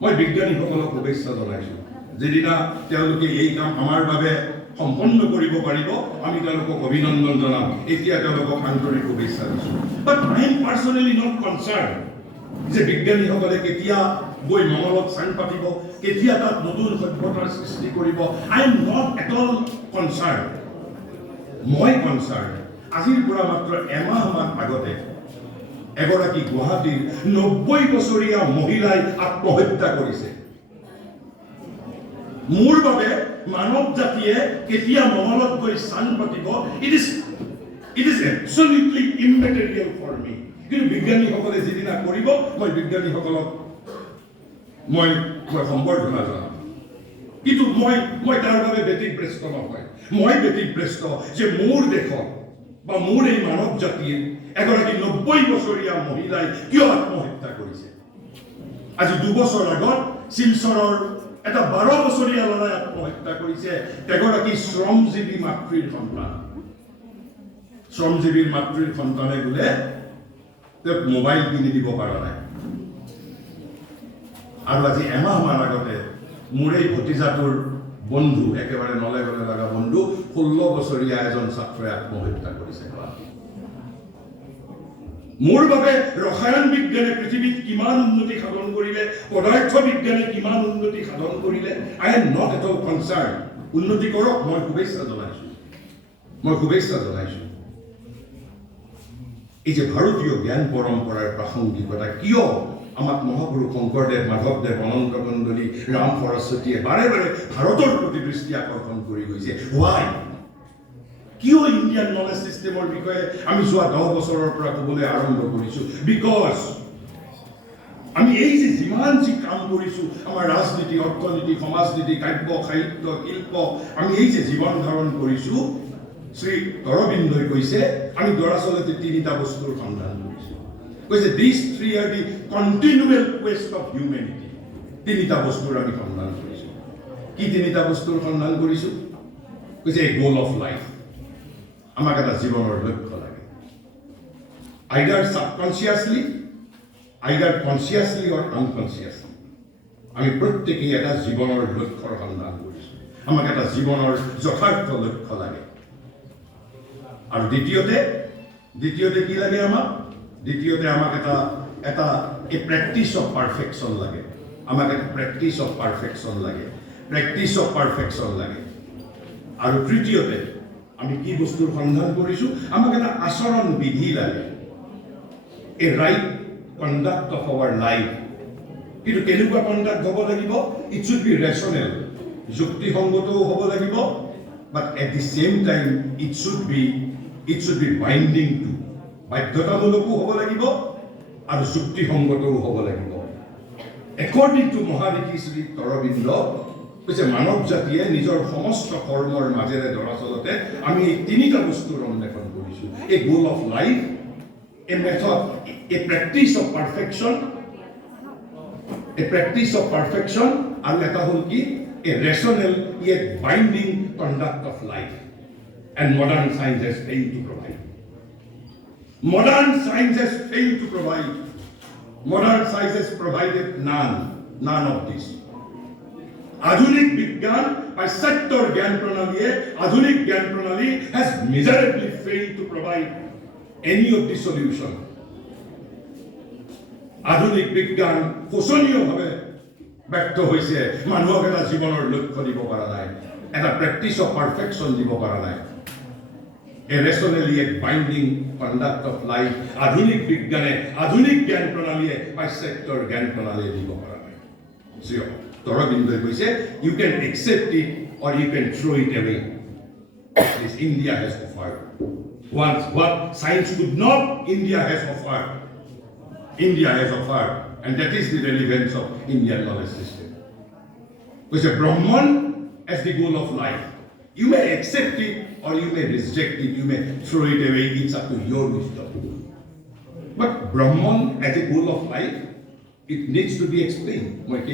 মই বিজ্ঞানীসকলক শুভেচ্ছা জনাইছোঁ। যিদিনা তেওঁলোকে এই কাম আমাৰ বাবে সম্পন্ন কৰিব পাৰিব, আমি তেওঁলোকক অভিনন্দন জনাম। এতিয়া তেওঁলোকক আন্তৰিক শুভেচ্ছা দিছোঁ। But I am personally not concern যে বিজ্ঞানীসকলে কেতিয়া গৈ মংগলত চাং পাতিব, কেতিয়া তাত নতুন সভ্যতাৰ সৃষ্টি কৰিব। I am not at all concerned. মই কনচাৰ্ণ আজিৰ পৰা মাত্ৰ এমাহমান আগতে এগৰাকী গুৱাহাটীৰ 90 বছৰীয়া মহিলাই আত্মহত্যা কৰিছে। মোৰ বাবে মানৱ জাতিয়ে কেতিয়া মংগলত গৈ স্থান পাতিব, ইট ইজ এবছলিউটলি ইমমেটেৰিয়েল ফৰ মি। কিন্তু বিজ্ঞানীসকলে যিদিনা কৰিব, মই বিজ্ঞানীসকলক মই সম্বৰ্ধনা জনাম। কিন্তু মই তাৰ বাবে ব্যতিব্যস্ত নহয়। মই ব্যতিব্যস্ত যে মোৰ দেশত বা মোৰ এই মানৱ জাতিৰ এগৰাকী 90 বছৰীয়া মহিলাই কিয় আত্মহত্যা কৰিছে। আজি 2 বছৰ আগত শিলচৰৰ এটা 12 বছৰীয়া ল'ৰাই আত্মহত্যা কৰিছে। এগৰাকী শ্ৰমজীৱী মাতৃৰ সন্তানে বোলে তেওঁক মোবাইল কিনি দিব পৰা নাই। আৰু আজি এমাহমান আগতে মোৰ এই ভতিজাটোৰ বন্ধু, একেবাৰে নলে গলে লগা বন্ধু, 16 বছৰীয়া এজন ছাত্ৰই আত্মহত্যা কৰিছে। মোৰ বাবে ৰসায়ন বিজ্ঞানে পৃথিৱীত কিমান উন্নতি সাধন কৰিলে, পদাৰ্থ বিজ্ঞানে কিমান উন্নতি সাধন কৰিলে, I am not at all concerned. উন্নতি কৰক, মই শুভেচ্ছা জনাইছোঁ। এই যে ভাৰতীয় জ্ঞান পৰম্পৰাৰ প্ৰাসংগিকতা, কিয় আমাক মহাপুৰুষ শংকৰদেৱ, মাধৱদেৱ, অনন্ত কন্দলী, ৰাম সৰস্বতীয়ে বাৰে বাৰে ভাৰতৰ প্ৰতি দৃষ্টি আকৰ্ষণ কৰি গৈছে? হোৱাই? কিয় ইণ্ডিয়ান নলেজ চিষ্টেমৰ বিষয়ে আমি যোৱা 10 বছৰৰ পৰা ক'বলৈ আৰম্ভ কৰিছোঁ? বিকজ আমি এই যে যিমান যি কাম কৰিছোঁ, আমাৰ ৰাজনীতি, অৰ্থনীতি, সমাজনীতি, কাব্য, সাহিত্য, শিল্প, আমি এই যে জীৱন ধাৰণ কৰিছোঁ, শ্ৰী অৰবিন্দই কৈছে আমি দৰাচলতে তিনিটা বস্তুৰ সন্ধান কৰিছোঁ। কৈছে these three are the continual quest of humanity. তিনিটা বস্তুৰ আমি সন্ধান কৰিছোঁ। কি তিনিটা বস্তুৰ সন্ধান কৰিছোঁ? কৈছে a goal of life. আমাক এটা জীৱনৰ লক্ষ্য লাগে। either subconsciously, either consciously or unconsciously. আমি প্ৰত্যেকেই এটা জীৱনৰ লক্ষ্যৰ সন্ধান কৰিছোঁ। আমাক এটা জীৱনৰ যথাৰ্থ লক্ষ্য লাগে। আৰু দ্বিতীয়তে কি লাগে আমাক? দ্বিতীয়তে আমাক এটা প্ৰেক্টিচ অফ পাৰফেকশ্যন লাগে। আমাক এটা প্ৰেক্টিচ অফ পাৰফেকশ্যন লাগে। আৰু তৃতীয়তে আমি কি বস্তুৰ সন্ধান কৰিছোঁ? আমাক এটা আচৰণ বিধি লাগে। A right conduct of our life. কিন্তু কেনেকুৱা কণ্ডাক্ট হ'ব লাগিব? ইট শুড বি ৰেচনেল, যুক্তিসংগতও হ'ব লাগিব, but at the same time it should be binding to, বাধ্যতামূলকো হ'ব লাগিব আৰু যুক্তিসংগতও হ'ব লাগিব। According to মহাৰিষি শ্ৰী অৰবিন্দ, কৈছে মানৱ জাতিয়ে নিজৰ সমস্ত কৰ্মৰ মাজেৰে দৰাচলতে আমি এই তিনিটা বস্তুৰ অন্বেষণ কৰিছোঁ a goal of life a method a practice of perfection আৰু এটা হ'ল কি a rational yet binding conduct of life and modern science has failed to provide. Modern science has failed to provide. Modern science has provided none of this. আধুনিক বিজ্ঞান পাশ্চাত্যৰ জ্ঞান প্ৰণালীয়ে আধুনিক জ্ঞান প্ৰণালী has miserably failed to provide any of the solution. আধুনিক বিজ্ঞান শোচনীয়ভাৱে ব্যৰ্থ হৈছে মানুহক এটা জীৱনৰ লক্ষ্য দিব পৰা নাই এটা প্ৰেক্টিচ অফ পাৰফেকশ্যন দিব পৰা নাই a rationally yet binding conduct of life আধুনিক বিজ্ঞানে আধুনিক জ্ঞান প্ৰণালীয়ে পাশ্চাত্যৰ জ্ঞান প্ৰণালীয়ে দিব পৰা নাই Torobindo কৈছে you can accept it or you can throw it away this India has offered once what science could not India has offered and that is the relevance of Indian knowledge system which is Brahman as the goal of life you may accept it or you may reject it you may throw it away it's up to your wisdom but Brahman as a goal of life it needs to be explained but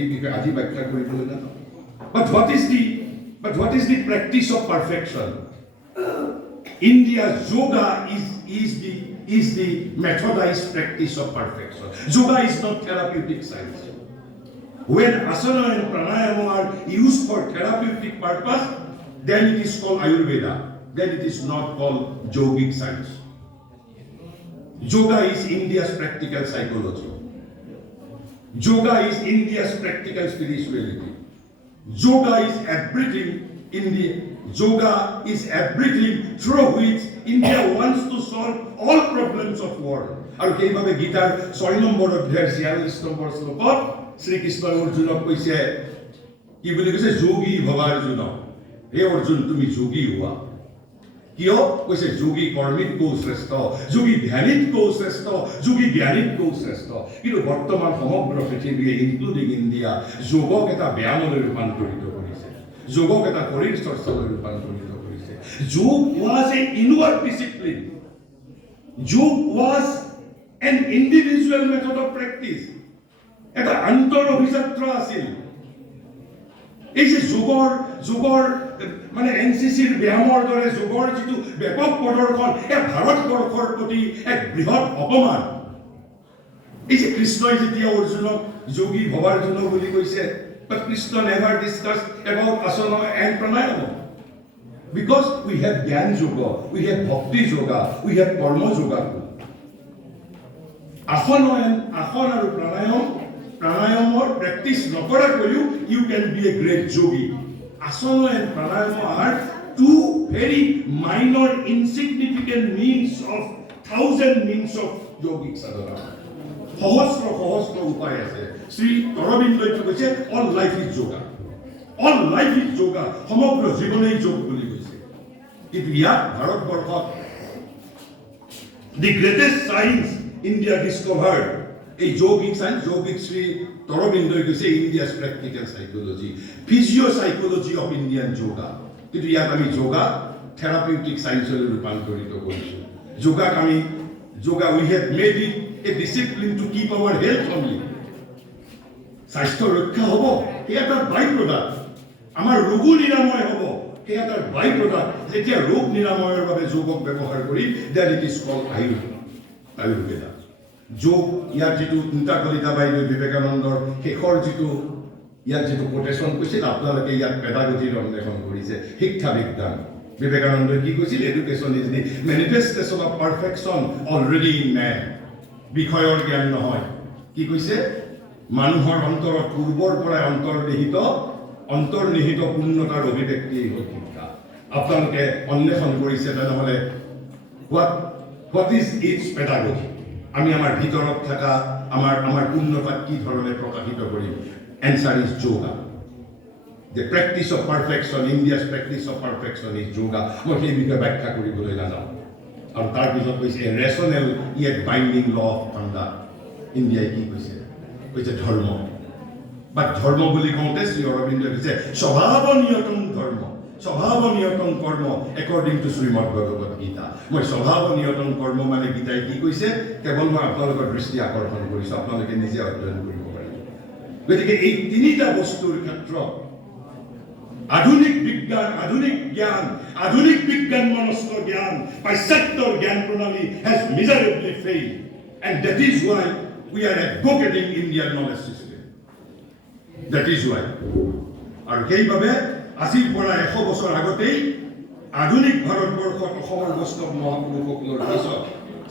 what is the practice of perfection India's yoga is the methodized practice of perfection yoga is not therapeutic science when asana and pranayama are used for therapeutic purpose then it is called ayurveda then it is not called yogic science yoga is India's practical psychology yoga is India's practical spirituality yoga is everything through which India wants to solve all problems of world আৰু সেইভাবে গীতাৰ 6 number অধ্যায়ৰ 46 number শ্লোকত শ্ৰীকৃষ্ণ অৰ্জুনক কৈছে কি বুলি কৈছে যোগী ভবা অৰ্জুন হে অৰ্জুন তুমি যোগী হোৱা কিয় কৈছে যোগী কৰ্মীতকো শ্ৰেষ্ঠ যোগী ধ্যানীতকো শ্ৰেষ্ঠ যোগী জ্ঞানীতকো শ্ৰেষ্ঠ কিন্তু বৰ্তমান সমগ্ৰ পৃথিৱীয়ে ইনক্লুডিং ইণ্ডিয়া যোগক এটা ব্যায়ামলৈ ৰূপান্তৰিত কৰিছে যোগক এটা শৰীৰ চৰ্চালৈ ৰূপান্তৰিত কৰিছে যোগ was a inward discipline যোগ was an individual method of practice এটা আন্তৰ অভিযাত্ৰা আছিল এই যে যোগৰ মানে এনসিসিৰ ব্যায়ামৰ দৰে যোগৰ যিটো ব্যাপক প্ৰদৰ্শন এক ভাৰতবৰ্ষৰ প্ৰতি এক বৃহৎ অপমান এই যে কৃষ্ণই যেতিয়া অৰ্জুনক যোগী ভৱাৰ্জুন বুলি কৈছে but Krishna never discussed about asana and pranayama because we have gyan yoga we have bhakti yoga we have karma yoga asana আৰু pranayamৰ practice নকৰা কৰিও you can be a great yogi asana and pranayama are two very minor insignificant means of thousand means of yogic sadhana সহস্ৰ উপায় আছে শ্ৰী অৰবিন্দই কৈছে all life is yoga সমগ্ৰ জীৱনেই যোগ বুলি কৈছে কিন্তু ইয়াত ভাৰতবৰ্ষত the greatest science India discovered এই যোগিক শ্ৰী অৰবিন্দই কৈছে India's practical psychology physiopsychology of Indian yoga কিন্তু ইয়াত আমি যোগা থেৰাপিউটিক সায়েন্সলৈ ৰূপান্তৰিত কৰিছোঁ yoga we have made it a discipline to keep our health only স্বাস্থ্য ৰক্ষা হ'ব এটা বাই প্ৰডাক্ট আমাৰ ৰোগ নিৰাময় হ'ব এটা বাই প্ৰডাক্ট যেতিয়া ৰোগ নিৰাময়ৰ বাবে যোগক ব্যৱহাৰ কৰি that it is called Ayurveda যোগ ইয়াৰ যিটো চিন্তা কলিতা বাইদেউ বিবেকানন্দৰ শেষৰ যিটো ইয়াৰ যিটো কোটেশন কৈছিল আপোনালোকে ইয়াত পেডাগজিৰ অন্বেষণ কৰিছে শিক্ষা বিজ্ঞান বিবেকানন্দই কি কৈছিল education is the manifestation of perfection already in man বিষয়ৰ জ্ঞান নহয় কি কৈছে মানুহৰ অন্তৰত পূৰ্বৰ পৰাই অন্তৰ্নিহিত পূৰ্ণতাৰ অভিব্যক্তি হ'ল শিক্ষা আপোনালোকে অন্বেষণ কৰিছে তেনেহ'লে হোৱাট ইজ ইটছ পেডাগজি আমি আমাৰ ভিতৰত থকা আমাৰ পূৰ্ণতাক কি ধৰণে প্ৰকাশিত কৰিম answer is yoga The practice of perfection, India's practice of perfection is yoga. মই সেই বিষয়ে ব্যাখ্যা কৰিবলৈ নাযাওঁ আৰু তাৰ পিছত কৈছে rational yet binding law of conduct ইণ্ডিয়াই কি কৈছে ধৰ্ম বা ধৰ্ম বুলি কওঁতে শ্ৰী অৰবিন্দই কৈছে স্বভাৱ নিয়তং ধৰ্ম স্বভাৱ নিয়তং কৰ্ম একৰ্ডিং টু শ্ৰীমদ ভগৱত গীতা। মই স্বভাৱ নিয়তং কৰ্ম মানে গীতাই কি কৈছে কেৱল মই আপোনালোকৰ দৃষ্টি আকৰ্ষণ কৰিছোঁ, আপোনালোকে নিজে অধ্যয়ন কৰিব পাৰিব। গতিকে এই তিনিটা বস্তুৰ ক্ষেত্ৰত আধুনিক বিজ্ঞান, আধুনিক জ্ঞান, আধুনিক বিজ্ঞান মনস্ক জ্ঞান, পাশ্চাত্যৰ জ্ঞান প্ৰণালী has miserably failed, and that is why we are advocating Indian knowledge system. That is why. আৰু সেইবাবে আজিৰ পৰা 100 বছৰ আগতেই আধুনিক ভাৰতবৰ্ষত অসমৰ বৈষ্ণৱ মহাপুৰুষসকলৰ পিছত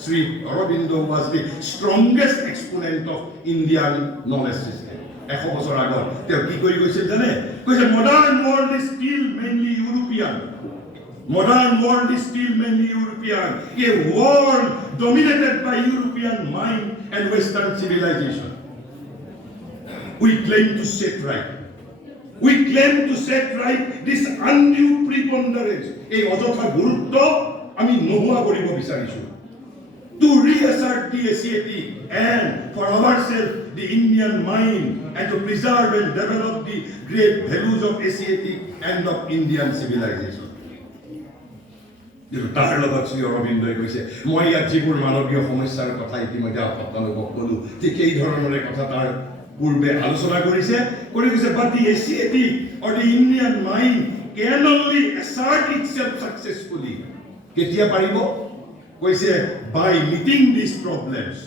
Shri Arvind was the strongest exponent of Indian knowledge system. 100 বছৰ আগত তেওঁ কি কৰি গৈছিল জানে? কৈছে modern world is still mainly European. Modern world is still mainly European. A world dominated by European mind and Western civilization. We claim to set right. We claim to set right this undue preponderance. এই অযথা গুৰুত্ব আমি নোহোৱা কৰিব বিচাৰিছোঁ। To reassert the Asiatic and for ourselves the Indian mind and to preserve and develop the great values of Asiatic and of Indian civilization. তাৰ লগত শ্ৰী অৰবিন্দই কৈছে মই ইয়াত যিবোৰ মানৱীয় সমস্যাৰ কথা ইতিমধ্যে আপোনালোকক ক'লো, ঠিক এই ধৰণৰে কথা তাৰ পূৰ্বে আলোচনা কৰিছে but the Asiatic or the Indian mind can only assert itself successfully. কেতিয়া পাৰিব? কৈছে by meeting these problems.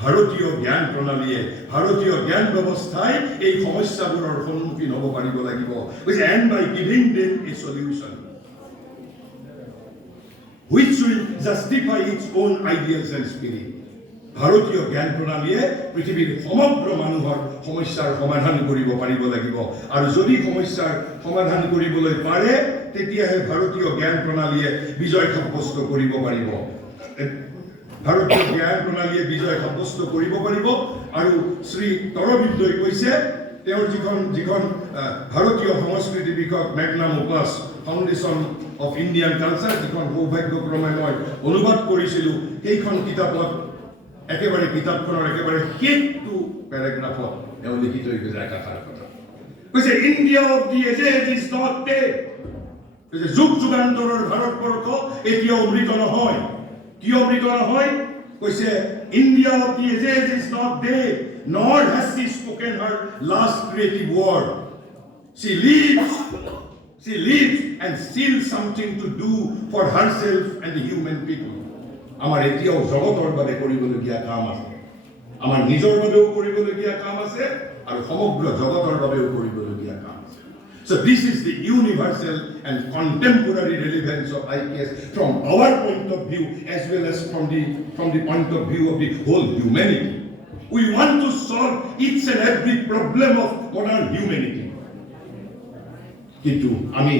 ভাৰতীয় জ্ঞান প্ৰণালীয়ে, ভাৰতীয় জ্ঞান ব্যৱস্থাই এই সমস্যাবোৰৰ সন্মুখীন হ'ব পাৰিব লাগিব। কৈছে and by giving them a solution which will justify its own ideals and spirit. ভাৰতীয় জ্ঞান প্ৰণালীয়ে পৃথিৱীৰ সমগ্ৰ মানুহৰ সমস্যাৰ সমাধান কৰিব পাৰিব লাগিব, আৰু যদি সমস্যাৰ সমাধান কৰিবলৈ পাৰে তেতিয়াহে ভাৰতীয় জ্ঞান প্ৰণালীয়ে বিজয় সাব্যস্ত কৰিব পাৰিব। ভাৰতীয় জ্ঞান প্ৰণালীয়ে বিজয় সাব্যস্ত কৰিব পাৰিব। আৰু শ্ৰী অৰবিন্দই কৈছে তেওঁৰ যিখন ভাৰতীয় সংস্কৃতি বিষয়ক Magnum অপাছ foundation of Indian culture, যিখন সৌভাগ্যক্ৰমে মই অনুবাদ কৰিছিলোঁ, সেইখন কিতাপত একেবাৰে কিতাপখনৰ একেবাৰে শেষটো পেৰাগ্ৰাফত তেওঁ লিখি থৈ গৈছে একাষাৰ কথা। কৈছে India of the ages is not dead. কৈছে যুগ যুগান্তৰৰ ভাৰতবৰ্ষ এতিয়াও মৃত নহয়। কিয় মৃত নহয়? কৈছে India of the ages is not dead, nor has she spoken her last creative word. She lives and still something to do for herself and the human people. আমাৰ এতিয়াও জগতৰ বাবে কৰিবলগীয়া কাম আছে, আমাৰ নিজৰ বাবেও কৰিবলগীয়া কাম আছে, আৰু সমগ্ৰ জগতৰ বাবেও কৰিবলগীয়া কাম আছে। So this is the universal and contemporary relevance of IPS from our point of view as well as from the point of view of the whole humanity. We want to solve each and every problem of modern humanity. কিন্তু আমি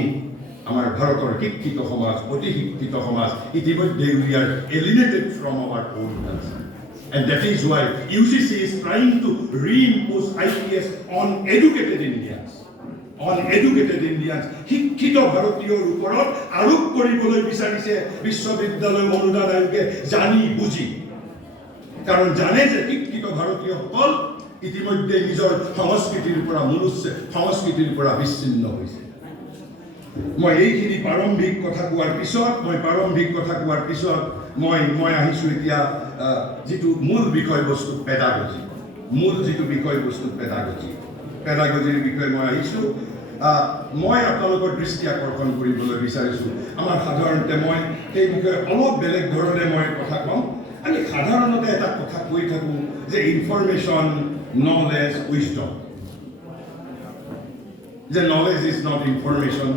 আমাৰ ভাৰতৰ শিক্ষিত সমাজ, অতি শিক্ষিত সমাজ ইতিমধ্যে we are alienated from our own culture. And that is why UCC is trying to reimpose IPS on educated Indians. শিক্ষিত ভাৰতীয়ৰ ওপৰত আৰোপ কৰিবলৈ বিচাৰিছে বিশ্ববিদ্যালয় অনুদান আয়োগে জানি বুজি। কাৰণ জানে যে শিক্ষিত ভাৰতীয়সকল ইতিমধ্যে নিজৰ সংস্কৃতিৰ পৰা বিচ্ছিন্ন হৈছে। মই এইখিনি প্ৰাৰম্ভিক কথা কোৱাৰ পিছত মই আহিছোঁ এতিয়া যিটো মূল বিষয়বস্তু পেডাগজি, পেডাগজিৰ বিষয়ে মই আহিছোঁ। মই আপোনালোকৰ দৃষ্টি আকৰ্ষণ কৰিবলৈ বিচাৰিছোঁ। আমাৰ সাধাৰণতে মই সেই বিষয়ে অলপ বেলেগ ধৰণে মই কথা ক'ম। আমি সাধাৰণতে এটা কথা কৈ থাকোঁ যে ইনফৰমেশ্যন, নলেজ, উইজডম, যে knowledge is not information,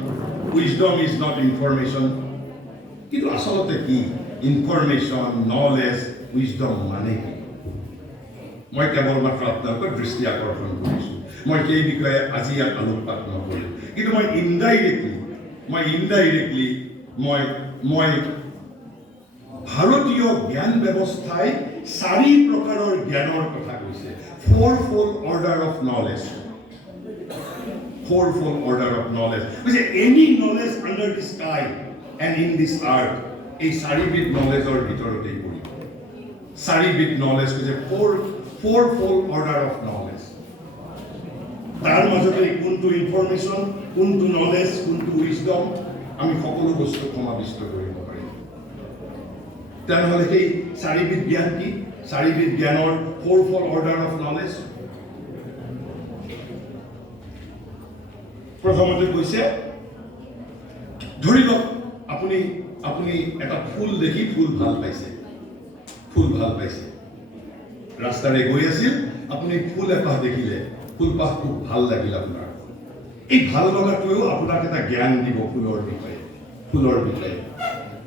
wisdom is not information. কিন্তু আচলতে কি ইনফৰমেশ্যন, নলেজ, উইজডম মানে কি? মই কেৱল মাত্ৰ আপোনালোকৰ দৃষ্টি আকৰ্ষণ কৰিছোঁ। মই সেই বিষয়ে আজি ইয়াত আলোকপাত নকৰিম, কিন্তু মই ইনডাইৰেক্টলি মই ভাৰতীয় জ্ঞান ব্যৱস্থাই 4 প্ৰকাৰৰ জ্ঞানৰ কথা কৈছে। fourfold order of knowledge. Which is any knowledge under the sky and in this earth, এই 4বিধ নলেজৰ ভিতৰতেই পৰিব। 4বিধ নলেজ হৈছে fourfold order of knowledge. তাৰ মাজতে কোনটো ইনফৰমেশ্যন, কোনটো নলেজ, কোনটো উইজডম, আমি সকলো বস্তু সমাবিষ্ট কৰিব পাৰিম। তেনেহ'লে সেই চাৰিবিধ জ্ঞান কি? চাৰিবিধ জ্ঞানৰ ফ'ৰফ'ল অৰ্ডাৰ অফ নলেজ। প্ৰথমতে কৈছে, ধৰি লওক আপুনি এটা ফুল দেখি ফুল ভাল পাইছে, ৰাস্তাৰে গৈ আছিল, আপুনি ফুল এপাহ দেখিলে, ফুলপাহ খুব ভাল লাগিল আপোনাৰ। এই ভাল লগাটোৱেও আপোনাক এটা জ্ঞান দিব ফুলৰ বিষয়ে।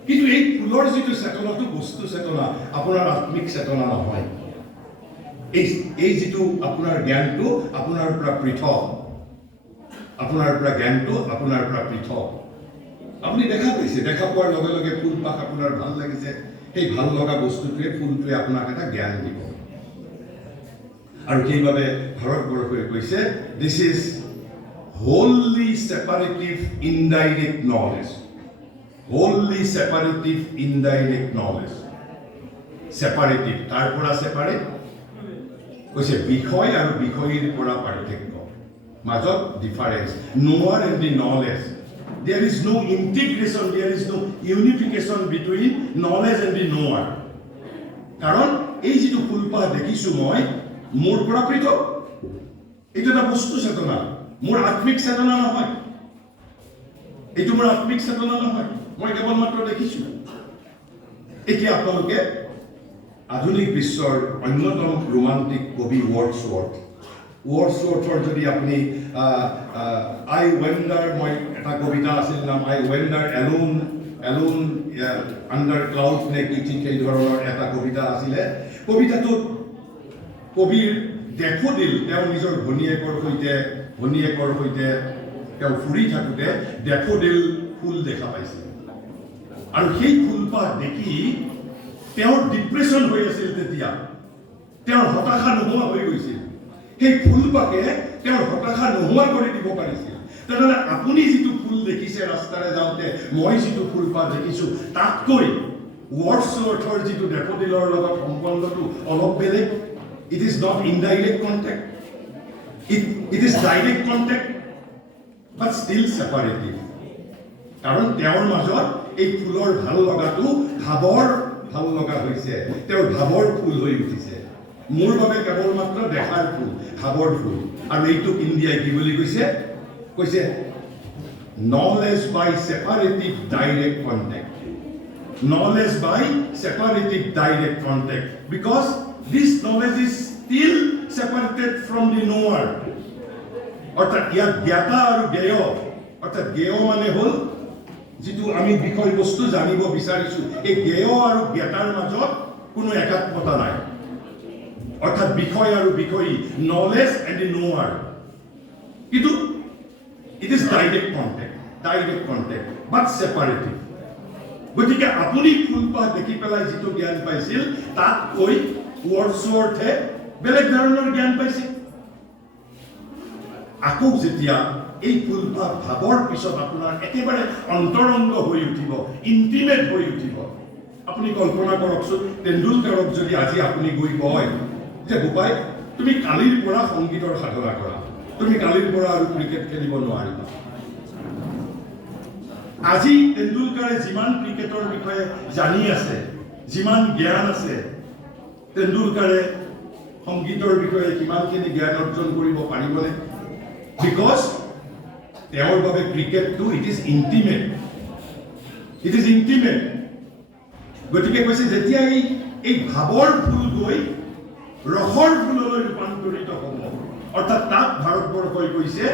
কিন্তু এই ফুলৰ যিটো চেতনাটো বস্তু চেতনা, আপোনাৰ আত্মিক চেতনা নহয়। এই যিটো আপোনাৰ জ্ঞানটো আপোনাৰ পৰা পৃথক, আপুনি দেখা পাইছে, দেখা পোৱাৰ লগে লগে ফুলপাহ আপোনাৰ ভাল লাগিছে, সেই ভাল লগা বস্তুটোৱে ফুলটোৱে আপোনাক এটা জ্ঞান দিব। আৰু সেইবাবে ভাৰতবৰ্ষই কৈছে, this is wholly separative indirect knowledge. Separative, তাৰ পৰা separate কৈছে বিষয় আৰু বিষয়ীৰ পৰা পাৰ্থক্য, মাজত difference, knower and the knowledge. There is no integration, there is no unification between knowledge and the knower. কাৰণ এই যিটো ফুলপাহ দেখিছো মই, মোৰ পৰা পৃথক, এইটো এটা বস্তু চেতনা, মোৰ আত্মিক চেতনা নহয়। মই কেৱল মাত্ৰ দেখিছো। এতিয়া আপোনালোকে আধুনিক বিশ্বৰ অন্যতম ৰোমান্টিক কবি ৱৰ্ডছৱৰ্থৰ যদি আপুনি আই ৱেণ্ডাৰ, মই এটা কবিতা আছিল নাম আই ৱেণ্ডাৰ এলোন আণ্ডাৰ ক্লাউড নে কি ঠিক সেই ধৰণৰ এটা কবিতা আছিলে। কবিতাটোত কবিৰ ডেফোডিল, তেওঁ নিজৰ ভনীয়েকৰ সৈতে তেওঁ ফুৰি থাকোঁতে ডেফোডিল ফুল দেখা পাইছিল। আৰু সেই ফুলপাহ দেখি তেওঁৰ ডিপ্ৰেশ্যন হৈ আছিল, তেতিয়া তেওঁৰ হতাশা নোহোৱা হৈ গৈছিল। সেই ফুলপাহে তেওঁৰ হতাশা নোহোৱা কৰি দিব পাৰিছিল। তেনেহ'লে আপুনি যিটো ফুল দেখিছে ৰাস্তাৰে যাওঁতে, মই যিটো ফুলপাহ দেখিছোঁ, তাতকৈ ৱৰ্ডছৱৰ্থৰ যিটো ডেফোডিলৰ লগত সম্বন্ধটো অলপ বেলেগ। It is not indirect contact. It is direct contact, but still separative. কাৰণ তেওঁৰ মাজত এই ফুলৰ ভাল লগাটো ভাৱৰ ভাল লগা হৈছে, তেওঁৰ ভাৱৰ ফুল হৈ উঠিছে। মোৰ বাবে কেৱল মাত্ৰ দেখাৰ ফুল, ভাৱৰ ফুল। আৰু এইটোক ইণ্ডিয়াই কি বুলি কৈছে knowledge by separative direct contact. Because this knowledge is still separated from the knower. অৰ্থাৎ ইয়াত জ্ঞাতা আৰু জ্ঞেয়, অৰ্থাৎ জ্ঞেয় মানে হ'ল যিটো আমি বিষয়বস্তু জানিব বিচাৰিছো, এই জ্ঞেয় আৰু জ্ঞাতাৰ মাজত কোনো একাত্মতা নাই। অৰ্থাৎ বিষয় আৰু বিষয়ী, নলেজ এণ্ড দি নোৱাৰ। কিন্তু ইট ইজ ডাইৰেক্ট কণ্টেক্ট বাট ছেপাৰেটিভ। গতিকে আপুনি ফুলপাহ দেখি পেলাই যিটো জ্ঞান পাইছিল, তাতকৈ ৱৰ্ডছৱৰ্থে বেলেগ ধৰণৰ জ্ঞান পাইছিল। আকৌ যেতিয়া এই ফুলপাহ ভাৱৰ পিছত আপোনাৰ একেবাৰে অন্তৰংগ হৈ উঠিব, ইণ্টিমেট হৈ উঠিব। আপুনি কল্পনা কৰকচোন, তেণ্ডুলকাৰক যদি আজি আপুনি গৈ কয় যে বোপাই তুমি কালিৰ পৰা সংগীতৰ সাধনা কৰা, তুমি কালিৰ পৰা আৰু ক্ৰিকেট খেলিব নোৱাৰিবা। আজি তেণ্ডুলকাৰে যিমান ক্ৰিকেটৰ বিষয়ে জানি আছে, যিমান জ্ঞান আছে, তেণ্ডুলকাৰে সংগীতৰ বিষয়ে কিমানখিনি জ্ঞান অৰ্জন কৰিব পাৰিবনে? বিকজ তেওঁৰ বাবে ক্ৰিকেটটো ইট ইজ ইণ্টিমেট। গতিকে কৈছে যেতিয়া এই ভাৱৰ ফুল গৈ ৰসৰ ফুললৈ ৰূপান্তৰিত হ'ব, অৰ্থাৎ তাত ভাৰতবৰ্ষই কৈছে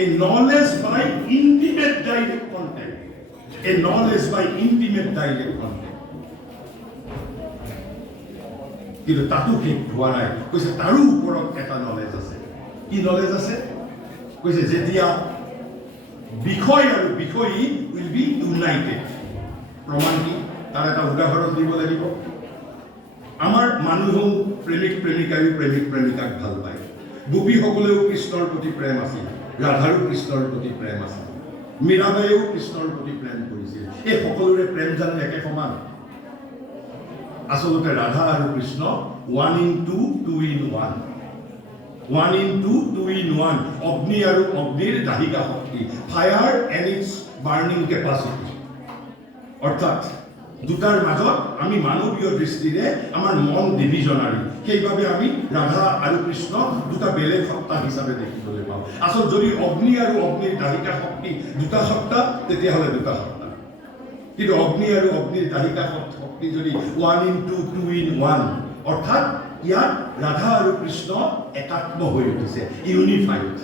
a knowledge by intimate direct contact. কিন্তু তাতো শেষ হোৱা নাই, কৈছে তাৰো ওপৰত এটা নলেজ আছে। কি নলেজ আছে? কৈছে যেতিয়া বিষয় আৰু বিষয়ী উইল বি ইউনাইটেড। প্ৰমাণ কি? তাৰ এটা উদাহৰণ দিব লাগিব। আমাৰ মানুহেও প্ৰেমিক প্ৰেমিকাক ভাল পায়। গোপীসকলেও কৃষ্ণৰ প্ৰতি প্ৰেম আছিল, ৰাধাৰো কৃষ্ণৰ প্ৰতি প্ৰেম আছিল, মীৰাবাইয়েও কৃষ্ণৰ প্ৰতি প্ৰেম কৰিছিল। এই সকলোৰে প্ৰেম জানো একে সমান? আচলতে ৰাধা আৰু Krishna 1 in 2, 2 in 1। 1 in 2, 2 in 1. অগ্নি আৰু অগ্নিৰ দাহিকা শক্তি, fire and its burning capacity. অৰ্থাৎ দুটাৰ মাজত আমি মানৱীয় দৃষ্টিৰে আমাৰ মন ডিভিজনাৰী, সেইবাবে আমি ৰাধা আৰু কৃষ্ণ দুটা বেলেগ সত্তা হিচাপে দেখিবলৈ পাওঁ। আচলতে যদি অগ্নি আৰু অগ্নিৰ দাহিকা শক্তি দুটা সত্তা, তেতিয়াহ'লে দুটা সত্তা। কিন্তু অগ্নি আৰু অগ্নিৰ দাহিকা শক্তি যদি 1 in 2, 2 in 1, অৰ্থাৎ ইয়াত ৰাধা আৰু কৃষ্ণ একাত্ম হৈ উঠিছে, ইউনিফাইড।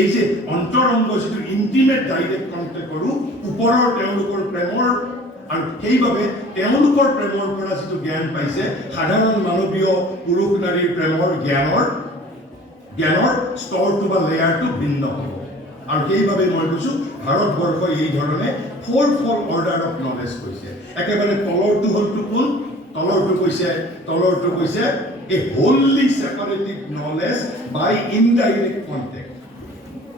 এই যে অন্তৰংগ যিটো ইণ্টিমেট ডাইৰেক্ট কণ্টেক্ট কৰোঁ, ওপৰৰ তেওঁলোকৰ প্ৰেমৰ, আৰু সেইবাবে তেওঁলোকৰ প্ৰেমৰ পৰা যিটো জ্ঞান পাইছে, সাধাৰণ মানৱীয় পুৰুষ নাৰীৰ প্ৰেমৰ জ্ঞানৰ স্তৰটো বা লেয়াৰটো ভিন্ন হ'ব। আৰু সেইবাবে মই কৈছোঁ ভাৰতবৰ্ষই এই ধৰণে 4-fold অৰ্ডাৰ অফ নলেজ কৈছে। একেবাৰে তলৰটো হ'লটো কোন? তলৰটো কৈছে এ হোললি ছেপাৰেটিভ নলেজ বাই ইনডাইৰেক্ট কণ্টেক্ট।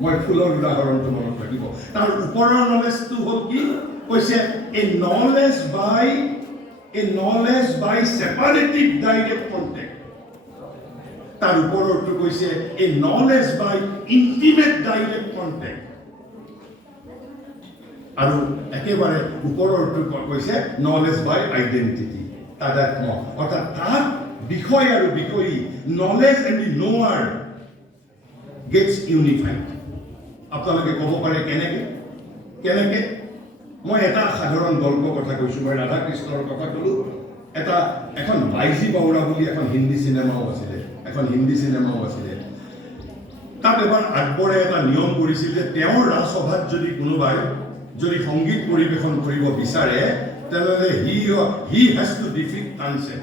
মই ফুলৰ উদাহৰণটো মনত ৰাখিব। তাৰ ওপৰৰ নলেজটো হ'ল কি? কৈছে a knowledge by separative direct contact. তাৰ ওপৰৰটো কৈছে a knowledge by intimate direct contact. আৰু একেবাৰে ওপৰৰটো কৈছে নলেজ বাই আইডেণ্টিটি, তাদাত্ম্য। অৰ্থাৎ তাত বিষয় আৰু বিষয়ী, নলেজ এণ্ড দি নোৱাৰ গেটছ ইউনিফাইড। আপোনালোকে ক'ব পাৰে কেনেকে? মই এটা সাধাৰণ গল্পৰ কথা কৈছোঁ। মই ৰাধা কৃষ্ণৰ কথা ক'লোঁ। এখন বাইজি বাউৰা বুলি এখন হিন্দী চিনেমাও আছিলে। তাত এবাৰ আকবৰে এটা নিয়ম কৰিছিল যে তেওঁৰ ৰাজসভাত যদি কোনোবাই সংগীত পৰিৱেশন কৰিব বিচাৰে, তেনেহ'লে he has to defeat Tansen.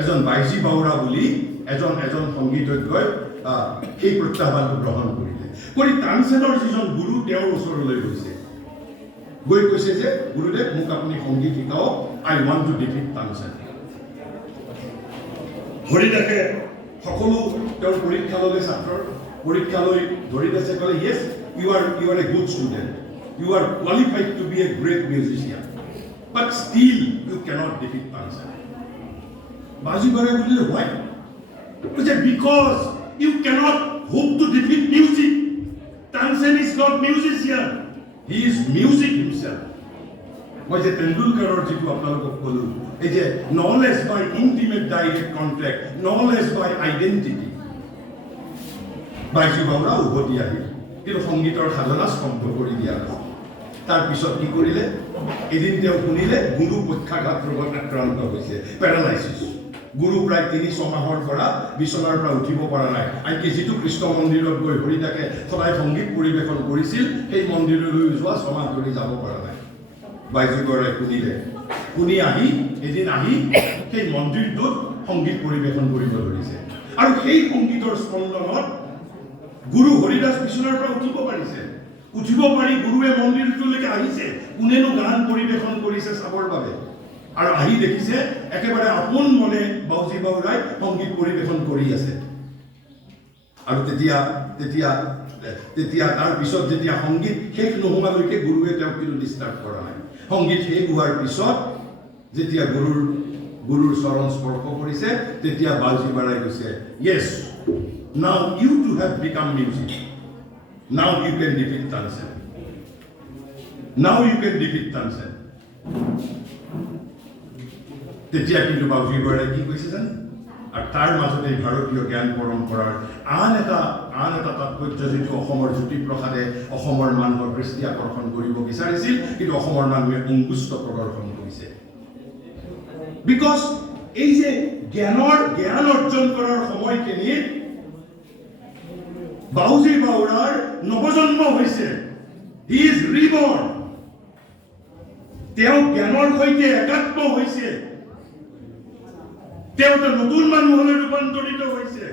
এজন বাইজি বাউৰা বুলি এজন সংগীতজ্ঞই সেই প্ৰত্যাহ্বানটো গ্ৰহণ কৰিলে। তানসেনৰ যিজন গুৰু তেওঁৰ ওচৰলৈ কৈছে যে গুৰুদেৱ, মোক আপুনি সংগীত শিকাওক, I want to defeat Tansen. হৰিদাসে সকলো তেওঁৰ পৰীক্ষালৈ হৰিদাসে ক'লে, yes, you are a good student, you are qualified to be a great musician, but still you cannot defeat Tansen. বাজি বাউৰাই বুলিলে হোৱাই? কৈছে because you cannot hope to defeat music. Tansen is not musician, he is music himself. মই যে তেণ্ডুলকাৰৰ যিটো আপোনালোকক ক'লোঁ, এই যে knowledge by intimate direct contact, knowledge by identity, বাইজি বাউৰা উভতি আহিল, কিন্তু সংগীতৰ সাধনা স্তব্ধ কৰি দিয়া হ'ল। তাৰপিছত কি কৰিলে? এদিন তেওঁ শুনিলে গুৰু পক্ষাঘাত ৰোগত আক্ৰান্ত হৈছে, পেৰালাইচিছ। গুৰু প্ৰায় 3-6 মাহৰ পৰা বিচনাৰ পৰা উঠিব পৰা নাই। আনকি যিটো কৃষ্ণ মন্দিৰত গৈ হৰিদাসে সদায় সংগীত পৰিৱেশন কৰিছিল, সেই মন্দিৰলৈ যোৱা 6 মাহ ধৰি যাব পৰা নাই। বাইজি বাউৰাই এদিন আহি সেই মন্দিৰটোত সংগীত পৰিৱেশন কৰিব ধৰিছে। আৰু সেই সংগীতৰ স্পন্দনত গুৰু হৰিদাস বিচনাৰ পৰা উঠিব পাৰি গুৰুৱে মন্দিৰটোলৈকে আহিছে। কোনেনো গান পৰিৱেশন কৰিছে চাবৰ বাবে। আৰু আহি দেখিছে একেবাৰে আপোন মনে বাউজি বাউৰাই সংগীত পৰিৱেশন কৰি আছে। আৰু তেতিয়া তাৰ পিছত যেতিয়া সংগীত শেষ নোহোৱালৈকে গুৰুৱে তেওঁক কিন্তু ডিষ্টাৰ্ব কৰা নাই। সংগীত শেষ হোৱাৰ পিছত যেতিয়া গুৰুৰ চৰণ স্পৰ্শ কৰিছে, তেতিয়া বাউজি বাউৰাই কৈছে, yes, now you too have become music, now you can defeat Tansen. তেতিয়া কিন্তু বাউজি বাউৰাই কি কৈছে জানে? আৰু তাৰ মাজতে ভাৰতীয় জ্ঞান পৰম্পৰাৰ আন এটা তাৎপৰ্য, যিটো অসমৰ জ্যোতিপ্ৰসাদে অসমৰ মানুহৰ দৃষ্টি আকৰ্ষণ কৰিব বিচাৰিছিল, কিন্তু অসমৰ মানুহে অংকুষ্ট প্ৰদৰ্শন কৰিছে। বিকজ এই যে জ্ঞান অৰ্জন কৰাৰ সময়খিনিত বাউজি বাউৰাৰ নৱজন্ম হৈছে, হি ইজ ৰিবৰ্ন। তেওঁ জ্ঞানৰ সৈতে একাত্ম হৈছে, তেওঁ এটা নতুন মানুহলৈ ৰূপান্তৰিত হৈছে।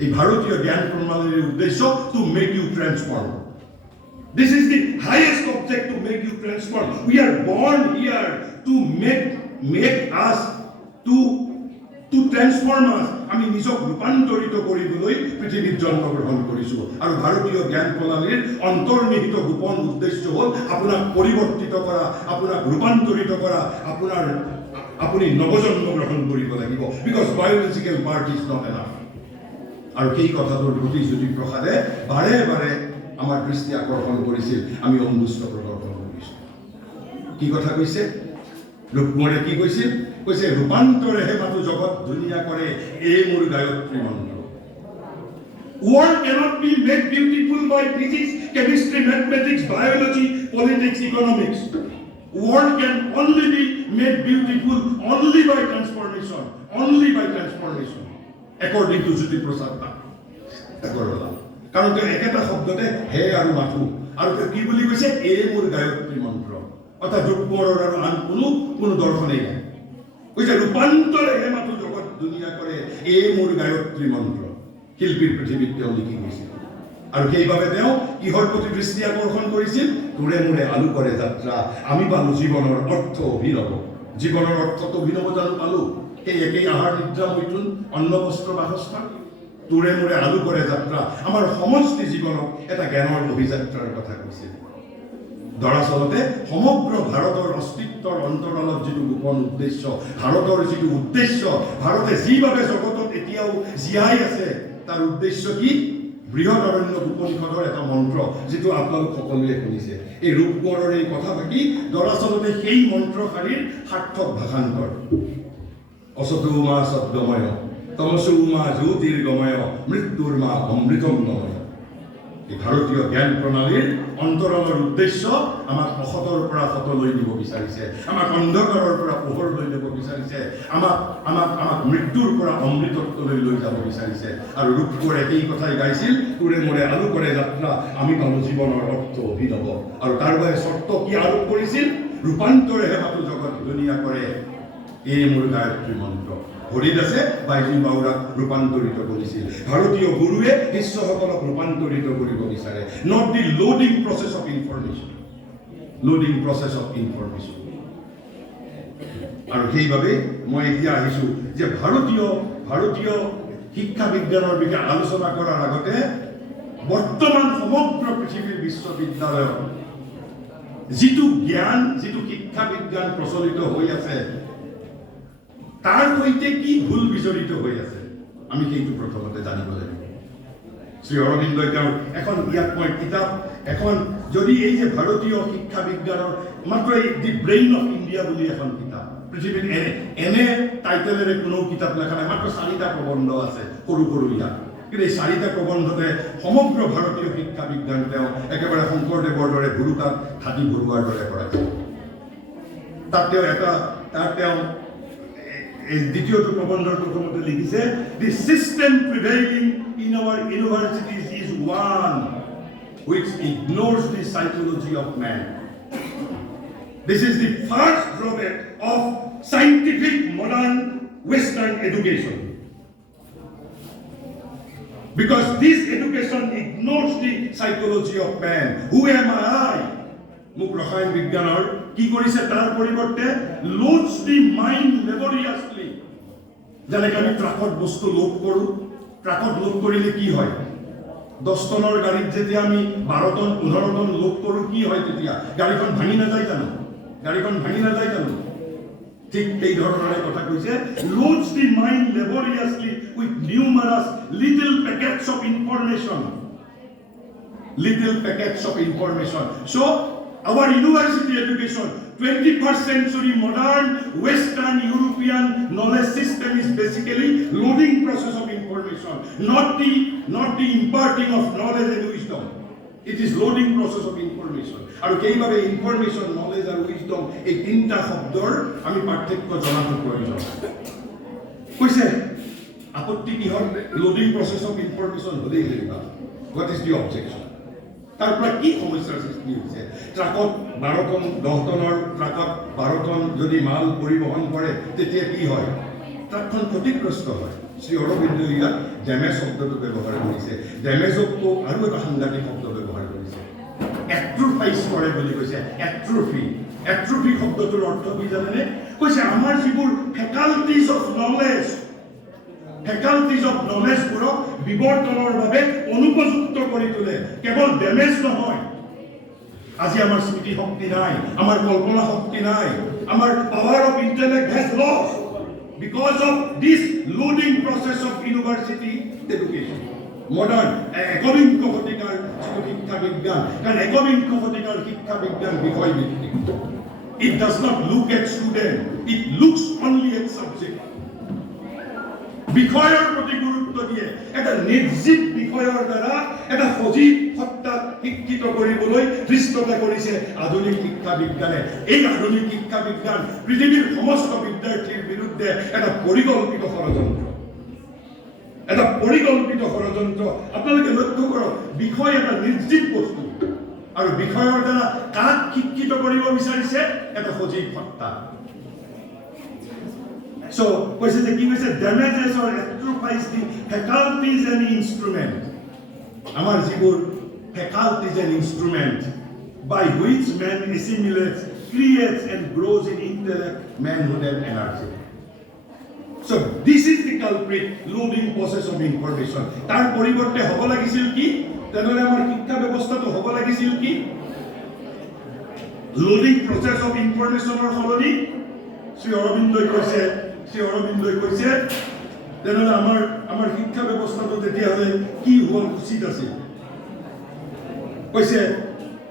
এই ভাৰতীয় জ্ঞান প্ৰণালীৰ উদ্দেশ্য to make you transform. This is the highest object, to make you transform. We are born here to make us, to transform us. আমি নিজক ৰূপান্তৰিত কৰিবলৈ পৃথিৱীত জন্মগ্ৰহণ কৰিছোঁ। আৰু ভাৰতীয় জ্ঞান প্ৰণালীৰ অন্তৰ্নিহিত গোপন উদ্দেশ্য হ'ল আপোনাক পৰিৱৰ্তিত কৰা, আপোনাক ৰূপান্তৰিত কৰা, আপুনি নৱজন্ম গ্ৰহণ কৰিব লাগিব। Because biological birth is not enough. আৰু সেই কথাটোৰ প্ৰতি জ্যোতিপ্ৰসাদে বাৰে বাৰে আমাৰ দৃষ্টি আকৰ্ষণ কৰিছিল। আমি অংগুষ্ঠ প্ৰদৰ্শন কৰিছোঁ। কি কথা কৈছে? ৰুক্মৰে কি কৈছিল? কৈছে ৰূপান্তৰেহে মাথো জগত ধুনীয়া কৰে, এই মোৰ গায়ত্ৰী মন্ত্ৰ। World cannot be made beautiful by physics, chemistry, mathematics, biology, politics, economics. World can only be made beautiful only by transformation. Only by transformation. According to Jyoti Prasad Agrawala. কাৰণ তেওঁ একেটা শব্দতে হে আৰু মাথো, আৰু তেওঁ কি বুলি কৈছে? এই মোৰ গায়ত্ৰী মন্ত্ৰ। অৰ্থাৎ ৰুক্মৰৰ আৰু আন কোনো দৰ্শনেই নাই। কৈছে ৰূপান্তৰেহে মাথো জগত ধুনীয়া কৰে, এই মোৰ গায়ত্ৰী মন্ত্ৰ। শিল্পীৰ পৃথিৱীত তেওঁ লিখি গৈছিল। আৰু সেইবাবে তেওঁ কিহৰ প্ৰতি দৃষ্টি আকৰ্ষণ কৰিছিল? তোৰে মোৰে আলু কৰে যাত্ৰা, আমি পালো জীৱনৰ অৰ্থ অভিনৱ। জীৱনৰ অৰ্থটো অভিনৱ জানো পালো? সেই একেই আহাৰ নিদ্ৰা মৈথুন অন্ন বস্ত্ৰ বাসস্থান। তোৰে মোৰে আলু কৰে যাত্ৰা, আমাৰ সমষ্টি জীৱনক এটা জ্ঞানৰ অভিযাত্ৰাৰ কথা কৈছিল। দৰাচলতে সমগ্ৰ ভাৰতৰ অস্তিত্বৰ অন্তৰালত যিটো গোপন উদ্দেশ্য, ভাৰতৰ যিটো উদ্দেশ্য, ভাৰতে যিভাৱে জগতত এতিয়াও জীয়াই আছে, তাৰ উদ্দেশ্য কি? বৃহৎ অৰণ্য উপনিষদৰ এটা মন্ত্ৰ, যিটো আপোনালোক সকলোৱে শুনিছে। এই ৰূপকোঁৱৰৰ এই কথাফাকি দৰাচলতে সেই মন্ত্ৰশাৰীৰ সাৰ্থক ভাষান্তৰ। অসতু মা সদ্গময়, তমসু মা জ্যোতিৰ্গময়, মৃত্যুৰ মা অমৃতম গময়। এই ভাৰতীয় জ্ঞান প্ৰণালীৰ অন্তৰালৰ উদ্দেশ্য আমাক অসতৰ পৰা সতলৈ নিব বিচাৰিছে, আমাক অন্ধকাৰৰ পৰা পোহৰলৈ নিব বিচাৰিছে, আমাক মৃত্যুৰ পৰা অমৃতত্বলৈ লৈ যাব বিচাৰিছে। আৰু ৰূপকোঁৱৰে এই কথাই গাইছিল, তোৰে মোৰে আলু কৰে যাত্ৰা, আমি পালো জীৱনৰ অৰ্থ অভিনৱ। আৰু তাৰ বাবে চৰ্ত কি আৰোপ কৰিছিল? ৰূপান্তৰেহে মাথো জগত ধুনীয়া কৰে, এই মোৰ গায়ত্ৰী মন্ত্ৰ। হৰিদাসে বাইজু বাউৰাক ৰূপান্তৰিত কৰিছিল। ভাৰতীয় গুৰুৱে শিষ্যসকলক ৰূপান্তৰিত কৰিব বিচাৰে। Not the loading process of information, loading process of information. আৰু সেইবাবে মই এতিয়া আহিছোঁ যে ভাৰতীয় শিক্ষা বিজ্ঞানৰ বিষয়ে আলোচনা কৰাৰ আগতে বৰ্তমান সমগ্ৰ পৃথিৱীৰ বিশ্ববিদ্যালয়ত যিটো জ্ঞান, যিটো শিক্ষা বিজ্ঞান প্ৰচলিত হৈ আছে, তাৰ সৈতে কি ভুল বিজড়িত হৈ আছে, আমি সেইটো প্ৰথমতে জানিব লাগিব। শ্ৰী অৰবিন্দই তেওঁৰ এখন ইয়াত মই কিতাপ এখন, যদি এই যে ভাৰতীয় শিক্ষা বিজ্ঞানৰ মাত্ৰ এই দি ব্ৰেইন অফ ইণ্ডিয়া বুলি এখন কিতাপ, পৃথিৱীত এনে টাইটেলেৰে কোনো কিতাপ লেখা নাই। মাত্ৰ 4টা প্ৰবন্ধ আছে সৰু সৰু ইয়াত, কিন্তু এই 4টা প্ৰবন্ধতে সমগ্ৰ ভাৰতীয় শিক্ষা বিজ্ঞান তেওঁ একেবাৰে শংকৰদেৱৰ দৰে ভুৰুকাত হাতী ভৰুৱাৰ দৰে কৰাইছে। তাত তেওঁ এই দ্বিতীয়টো প্ৰবন্ধৰ প্ৰথমতে লিখিছে, the system prevailing in our universities is one which ignores the psychology of man. This is the first drawback of scientific modern Western education. Because this education ignores the psychology of man. Who am I? মোক ৰসায়ন বিজ্ঞানৰ কি কৰিছে? তাৰ পৰিৱৰ্তে loads the mind laboriously. যেনেকৈ আমি ট্ৰাকত বস্তু লোড কৰোঁ, ট্ৰাকত লোড কৰিলে কি হয়? 10 টনৰ গাড়ীত যেতিয়া আমি 12 টন 15 টন লোড কৰোঁ, কি হয় তেতিয়া? গাড়ীখন ভাঙি নাযায় জানো? ঠিক এই ধৰণৰে কথা কৈছে, loads the mind laboriously with numerous little packets of information. So our university education, 21st century modern Western European knowledge system is basically loading process of information, not the imparting of knowledge and wisdom. It is loading process of information. আৰু সেইবাবে information, knowledge আৰু wisdom এই 3টা শব্দৰ আমি পাৰ্থক্য জনাটো প্ৰয়োজন। কৈছে আপত্তি কিহৰ? লোডিং প্ৰচেছ অফ ইনফৰমেশ্যন হ'লেই হেৰিবা। What is the objection? তাৰ পৰা কি সমস্যাৰ সৃষ্টি হৈছে? ট্ৰাকত 12 টন 10 টনৰ ট্ৰাকত 12 টন যদি মাল পৰিবহণ কৰে, তেতিয়া কি হয়? ট্ৰাকখন ক্ষতিগ্ৰস্ত হয়। শ্ৰী অৰবিন্দই ইয়াত ডেমেজ শব্দটো ব্যৱহাৰ কৰিছে। ডেমেজকো আৰু এটা সাংঘাতিক শব্দ ব্যৱহাৰ কৰিছে, এট্ৰোফাইজ কৰে বুলি কৈছে। এট্ৰোফি শব্দটোৰ অৰ্থ কি জানেনে? কৈছে আমাৰ যিবোৰ ফেকাল্টিজ অফ নলেজবোৰক বিৱৰ্তনৰ বাবে অনুপযুক্ত কৰি তোলে। কেৱল ডেমেজ নহয়, আজি আমাৰ স্মৃতি শক্তি নাই, আমাৰ কল্পনা শক্তি নাই, আমাৰ power of intellect has lost because of this loading process of university education. Modern একবিংশ শতিকাৰ যিটো শিক্ষা বিজ্ঞান, কাৰণ একবিংশ শতিকাৰ শিক্ষা বিজ্ঞান বিষয়ভিত্তিক। It does not look at student, it looks only at subject. বিষয়ৰ প্ৰতি গুৰুত্ব দিয়ে। এটা নিৰ্জীৱ বিষয়ৰ দ্বাৰা এটা সজীৱ সত্তাক শিক্ষিত কৰিবলৈ ধৃষ্টতা কৰিছে আধুনিক শিক্ষা বিজ্ঞানে। এই আধুনিক শিক্ষা বিজ্ঞান পৃথিৱীৰ সমস্ত বিদ্যাৰ্থীৰ বিৰুদ্ধে এটা পৰিকল্পিত ষড়যন্ত্ৰ। এটা পৰিকল্পিত ষড়যন্ত্ৰ। আপোনালোকে লক্ষ্য কৰক, বিষয় এটা নিৰ্জীৱ বস্তু আৰু বিষয়ৰ দ্বাৰা কাক শিক্ষিত কৰিব বিচাৰিছে? এটা সজীৱ সত্তা। So, কৈছে যে কি কৈছে? Damages or atrophies the faculties and instrument. আমাৰ যিবোৰ faculties and instrument by which man assimilates, creates and grows in intellect, manhood and energy. So, this is the culprit, loading process of information. তাৰ পৰিৱৰ্তে হ'ব লাগিছিল কি? তেনেহ'লে আমাৰ শিক্ষা ব্যৱস্থাটো হ'ব লাগিছিল কি? Loading process of informationৰ সলনি শ্ৰী অৰবিন্দই কৈছে তেনেহ'লে আমাৰ শিক্ষা ব্যৱস্থাটো তেতিয়াহ'লে কি হোৱা উচিত আছিল? কৈছে,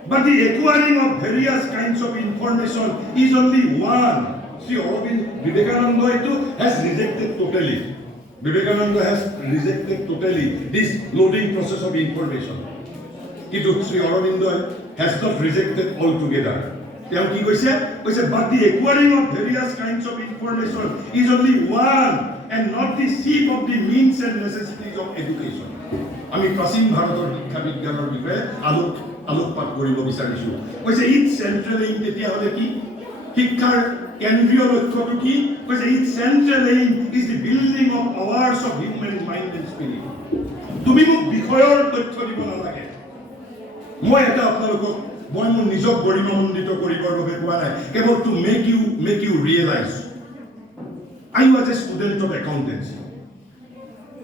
but the acquiring of various kinds of information is only one. Sri Aurobindo, Vivekananda has rejected totally. Vivekananda has rejected totally this loading process of information. কিন্তু Sri Aurobindo has not rejected altogether. তেওঁ কি কৈছে? কৈছে, but the acquiring of various kinds of information is only one and not the chief of the means and necessities of education. আমি প্ৰাচীন ভাৰতৰ শিক্ষা বিজ্ঞানৰ বিষয়ে আলোকপাত কৰিব বিচাৰিছোঁ। কৈছে ইট চেন্ট্ৰেল এইম তেতিয়াহ'লে কি? শিক্ষাৰ কেন্দ্ৰীয় লক্ষ্যটো কি? কৈছে it central aim is the building of hours of human mind and spirit. তুমি মোক বিষয়ৰ তথ্য দিব নালাগে। মই মোৰ নিজক গৰিমামণ্ডিত কৰিবৰ বাবে কোৱা নাই, কেৱল to make you realise I was a student of accountancy.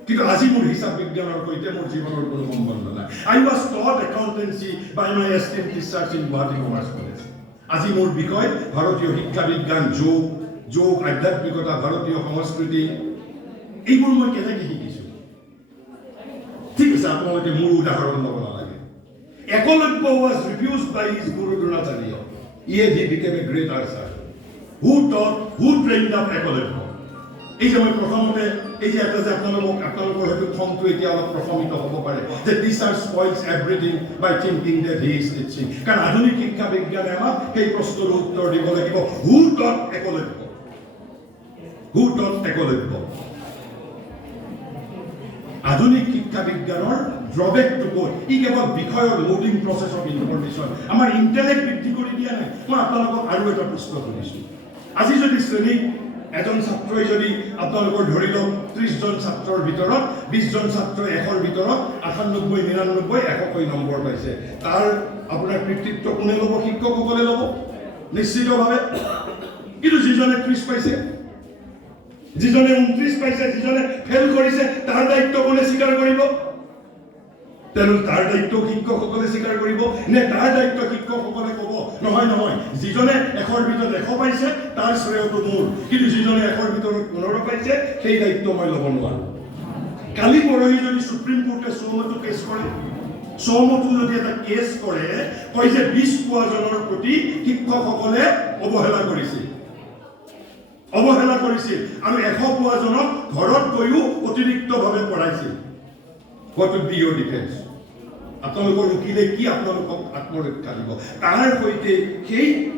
কিন্তু আজি মোৰ হিচাপ বিজ্ঞানৰ সৈতে মোৰ জীৱনৰ কোনো সম্বন্ধ নাই। I was taught accountancy by my esteemed teachers in Guwahati commerce college. আজি মোৰ বিষয় ভাৰতীয় শিক্ষা বিজ্ঞান, যোগ, আধ্যাত্মিকতা, ভাৰতীয় সংস্কৃতি। এইবোৰ মই কেনেকৈ শিকিছোঁ? ঠিক আছে, আপোনালোকে মোৰ উদাহৰণ ল'ব নালাগে। Eklavya was refused by his Guru Dronacharya. Yet he became a great archer. Who trained up Eklavya? এই যে মই প্ৰথমতে এই যে এটা যে আপোনালোকৰ হয়তো খংটো এতিয়া অলপ প্ৰশমিত হ'ব পাৰে যে teacher spoils everything by thinking that he is teaching. কাৰণ আধুনিক শিক্ষা বিজ্ঞানে আমাক সেই প্ৰশ্নৰ উত্তৰ দিব লাগিব, হু টট একলব্য? আধুনিক শিক্ষা বিজ্ঞানৰ ড্ৰবেকটো ক'ত? ই কেৱল বিষয়ৰ লোডিং প্ৰচেছ অফ ইনফৰমেশ্যন, আমাৰ ইণ্টেলেক্ট বৃদ্ধি কৰি দিয়া নাই। মই আপোনালোকক আৰু এটা প্ৰশ্ন সুধিছোঁ। আজি যদি শ্ৰেণীত এজন ছাত্ৰই যদি আপোনালোকৰ ধৰি লওক 30 জন ছাত্ৰৰ ভিতৰত 20 জন ছাত্ৰই 100ৰ ভিতৰত 98, 99, 100কৈ নম্বৰ পাইছে, তাৰ আপোনাৰ কৃতিত্ব কোনে ল'ব? শিক্ষকসকলে ল'ব নিশ্চিতভাৱে। কিন্তু যিজনে 30 পাইছে, যিজনে 29 পাইছে, যিজনে ফেল কৰিছে, তাৰ দায়িত্ব কোনে স্বীকাৰ কৰিব? তেওঁলোক তাৰ দায়িত্ব শিক্ষকসকলে স্বীকাৰ কৰিব নে তাৰ দায়িত্ব শিক্ষকসকলে ক'ব নহয় যিজনে 100ৰ ভিতৰত 100 পাইছে তাৰ শ্ৰেয়টো মোৰ, কিন্তু যিজনে 100ৰ ভিতৰত 15 পাইছে সেই দায়িত্ব মই ল'ব নোৱাৰো। কালি পৰহি যদি সুপ্ৰিম কোৰ্টে চৌমতো কেছ কৰে, চৌমতো যদি এটা কেছ কৰে, কয় যে 20 পোৱাজনৰ প্ৰতি শিক্ষকসকলে অৱহেলা কৰিছিল আৰু 100 পোৱাজনক ঘৰত গৈও অতিৰিক্তভাৱে পঢ়াইছিল। What would be your defense? আপোনালোকৰ উকিলে কি আপোনালোকক আত্মৰক্ষা দিব? তাৰ সৈতে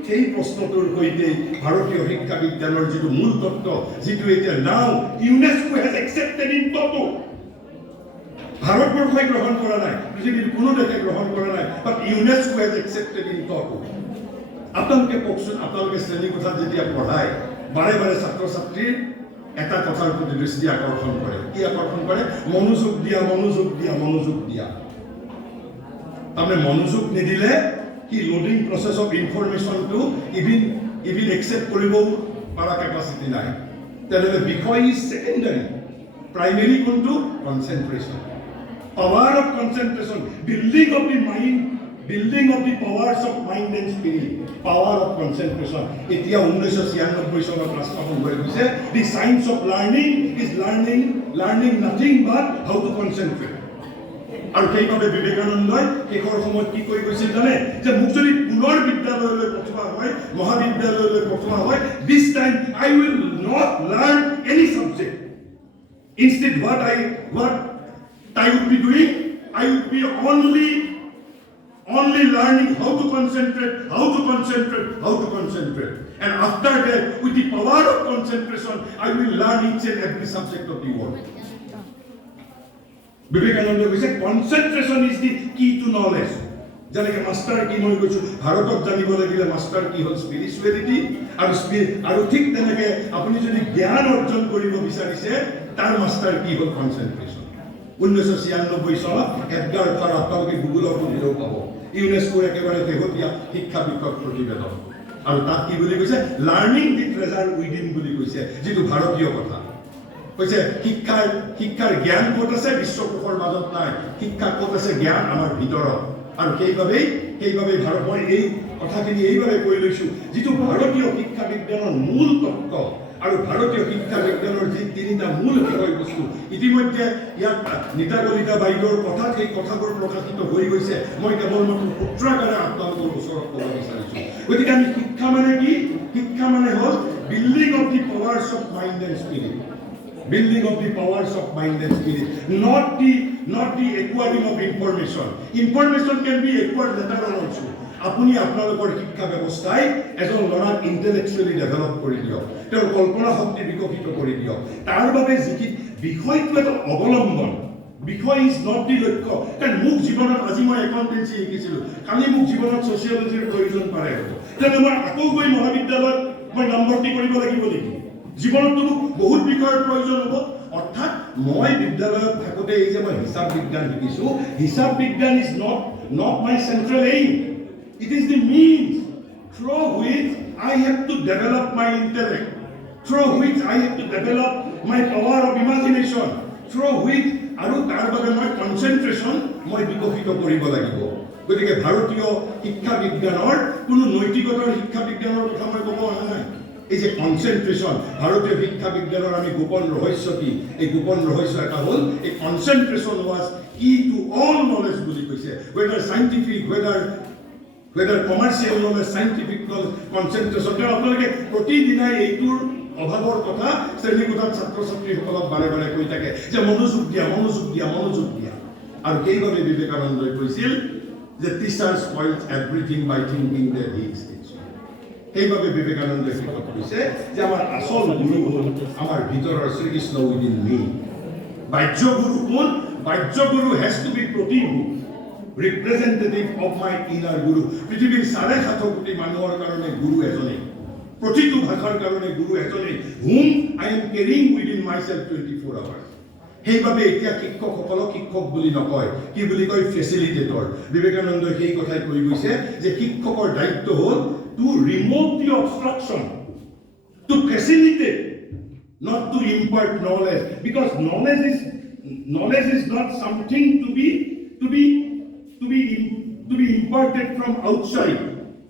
সেই প্ৰশ্নটোৰ সৈতে ভাৰতীয় শিক্ষা বিজ্ঞানৰ যিটো মূল তত্ত্ব, যিটো এতিয়া নাও ইউনেস্কো হেজ একচেপ্টেড ইন টটো, ভাৰতবৰ্ষই গ্ৰহণ কৰা নাই, পৃথিৱীৰ কোনো দেশে গ্ৰহণ কৰা নাই, বাট ইউনেস্কো হেজ একচেপ্টেড ইন টটো। আপোনালোকে কওকচোন, আপোনালোকে শ্ৰেণীকোঠাত যেতিয়া পঢ়ায়, বাৰে বাৰে ছাত্ৰ ছাত্ৰীৰ এটা কথাৰ প্ৰতি দৃষ্টি আকৰ্ষণ কৰে। কি আকৰ্ষণ কৰে? মনোযোগ দিয়া। তাৰমানে মনোযোগ নিদিলে কি লোডিং প্ৰচেছ অফ ইনফৰমেশ্যনটো ইভিন একচেপ্ট কৰিব পৰা কেপাচিটি নাই। তেনেহ'লে বিষয় ইজ ছেকেণ্ডাৰী, প্ৰাইমেৰী কোনটো? Concentration, power of concentration, building of the mind, building of the powers of mind and spirit, power of concentration. এতিয়া 1996 চনত ৰাষ্ট্ৰসংঘই কৈছে the science of learning is learning nothing but how to concentrate. আৰু সেইভাবে বিবেকানন্দই শেষৰ সময়ত কি কৈ গৈছিল জানে যে মোক যদি পুনৰ বিদ্যালয়লৈ পঠোৱা হয় মহাবিদ্যালয়লৈ পঠোৱা হয় this time I will not learn any subject instead what I would be doing I would be only learning how to concentrate and after that with the power of concentration I will learn each and every subject of the world. Vivekananda কৈছে concentration is the key to knowledge. যেনেকৈ master কি মই কৈছোঁ ভাৰতক জানিব লাগিলে master কি হ'ল স্পিৰিচুৱেলিটি আৰু ঠিক তেনেকৈ আপুনি যদি জ্ঞান অৰ্জন কৰিব বিচাৰিছে তাৰ মাষ্টাৰ কি হ'ল কনচেন্ট্ৰেশ্যন 1996 চনত এডগাৰ ফাৰ আপোনালোকে গুগলত সুধিলেও পাব ইউনেস্কোৰ একেবাৰে শেহতীয়া শিক্ষা বিষয়ক প্ৰতিবেদন আৰু তাত কি বুলি কৈছে লাৰ্ণিং দি ট্ৰেজাৰ উইদিন বুলি কৈছে যিটো ভাৰতীয় কথা কৈছে শিক্ষাৰ জ্ঞান ক'ত আছে বিশ্বকোষৰ মাজত নাই শিক্ষা ক'ত আছে জ্ঞান আমাৰ ভিতৰত আৰু সেইবাবে ভাৰত মই এই কথাখিনি এইবাবে কৈ লৈছোঁ যিটো ভাৰতীয় শিক্ষা বিজ্ঞানৰ মূল তত্ত্ব আৰু ভাৰতীয় শিক্ষা বিজ্ঞানৰ যি তিনিটা মূল বিষয়বস্তু ইতিমধ্যে ইয়াত নীতা কলিতা বাইদেউৰ কথাত সেই কথাবোৰ প্ৰকাশিত হৈ গৈছে মই কেৱল মাত্ৰ সূত্ৰাকাৰে আপোনালোকৰ ওচৰত ক'ব বিচাৰিছোঁ গতিকে আমি শিক্ষা মানে কি শিক্ষা মানে হ'ল building of the powers of mind and spirit building of the powers of mind and spirit not the acquiring of information can be acquired later on also আপুনি আপোনালোকৰ শিক্ষা ব্যৱস্থাই এজন ল'ৰাক ইন্টেলেকচুৱেলি ডেভেলপ কৰি দিয়ক তেওঁৰ কল্পনা শক্তি বিকশিত কৰি দিয়ক তাৰ বাবে যিকি বিষয়টো এটা অৱলম্বন বিষয় ইজ নট দি লক্ষ্য কাৰণ মোক জীৱনত আজি মই একাউণ্টেঞ্চি শিকিছিলোঁ কালি মোক জীৱনত ছচিয়লজিৰ প্ৰয়োজন পাৰে তেনে মই আকৌ গৈ মহাবিদ্যালয়ত মই নামভৰ্তি কৰিব লাগিব নেকি জীৱনতো বহুত বিষয়ৰ প্ৰয়োজন হ'ব অৰ্থাৎ মই বিদ্যালয়ত থাকোঁতে এই যে মই হিচাপ বিজ্ঞান শিকিছোঁ হিচাপ বিজ্ঞান is not my central aim it is the means through which I have to develop my intellect through which I have to develop my power of imagination through which আৰু তাৰ বাবে মই কনচেন্ট্ৰেশ্যন মই বিকশিত কৰিব লাগিব গতিকে ভাৰতীয় শিক্ষা বিজ্ঞানৰ কোনো নৈতিকতাৰ শিক্ষা বিজ্ঞানৰ কথা মই ক'ব অহা নাই এই যে কনচেন্ট্ৰেশ্যন ভাৰতীয় শিক্ষা বিজ্ঞানৰ আমি গোপন ৰহস্য কি এই গোপন ৰহস্য এটা হ'ল এই কনচেন্ট্ৰেশ্যন ৱাজ কি টু অল নলেজ বুলি কৈছে whether scientific whether commercial knowledge scientific knowledge concentration আপোনালোকে প্ৰতিদিনাই এইটোৰ অভাৱৰ কথা শ্ৰেণীকোঠাত ছাত্ৰ ছাত্ৰীসকলক বাৰে বাৰে কৈ থাকে যে মনোযোগ দিয়া আৰু সেইবাবে বিবেকানন্দই কৈছিল যে teachers spoils everything by thinking that he is teaching সেইবাবে বিবেকানন্দই কৈছে যে আমাৰ আচল গুৰু হ'ল আমাৰ ভিতৰৰ শ্ৰীকৃষ্ণ উইদিন মি বাহ্য গুৰু কোন বাহ্য গুৰু হেজ টু বি প্ৰতিভূ representative of my inner guru পৃথিৱীৰ 7.5 কোটি মানুহৰ কাৰণে গুৰু এজনেই প্ৰতিটো ভাষাৰ কাৰণে গুৰু এজনেই whom I am carrying within myself 24 hours সেইবাবে এতিয়া শিক্ষকসকলক শিক্ষক বুলি নকয় কি বুলি কয় ফেচিলিটেটৰ বিবেকানন্দই সেই কথাই কৈ গৈছে যে শিক্ষকৰ দায়িত্ব হ'ল to remove the obstruction to facilitate not to impart knowledge because knowledge is not something to be imparted from outside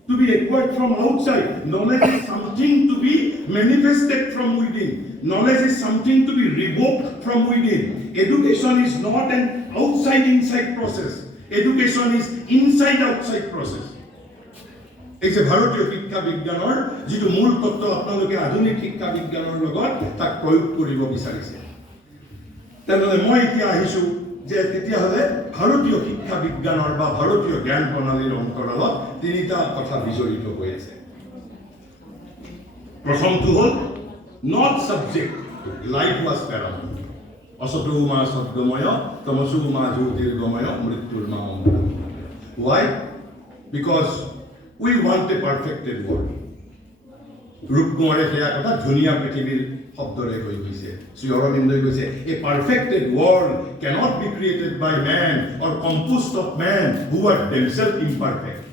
to be acquired from outside knowledge is something to be manifested from within knowledge is something to be revoked from within education is not an outside inside process education is inside outside process এই যে ভাৰতীয় শিক্ষা বিজ্ঞানৰ যিটো মূল তত্ত্ব আপোনালোকে আধুনিক শিক্ষা বিজ্ঞানৰ লগত তাক প্ৰয়োগ কৰিব বিচাৰিছে তেনেহ'লে মই এতিয়া আহিছোঁ যে তেতিয়াহ'লে ভাৰতীয় শিক্ষা বিজ্ঞানৰ বা ভাৰতীয় জ্ঞান প্ৰণালীৰ অন্তৰালত তিনিটা কথা বিজড়িত হৈ আছে প্ৰথমটো হ'ল not subject life was paramount অসতৌ মা সদ্গময় তমসো মা জ্যোতিৰ্গময় মৃত্যুৰ মা অমৃতময় why because we want a perfected world ৰূপকুমাৰে সেয়া কথা ধুনীয়া পৃথিৱীৰ শব্দৰে কৈ গৈছে শ্ৰী অৰবিন্দই কৈছে a perfected world cannot be created by man or composed of men who are themselves imperfect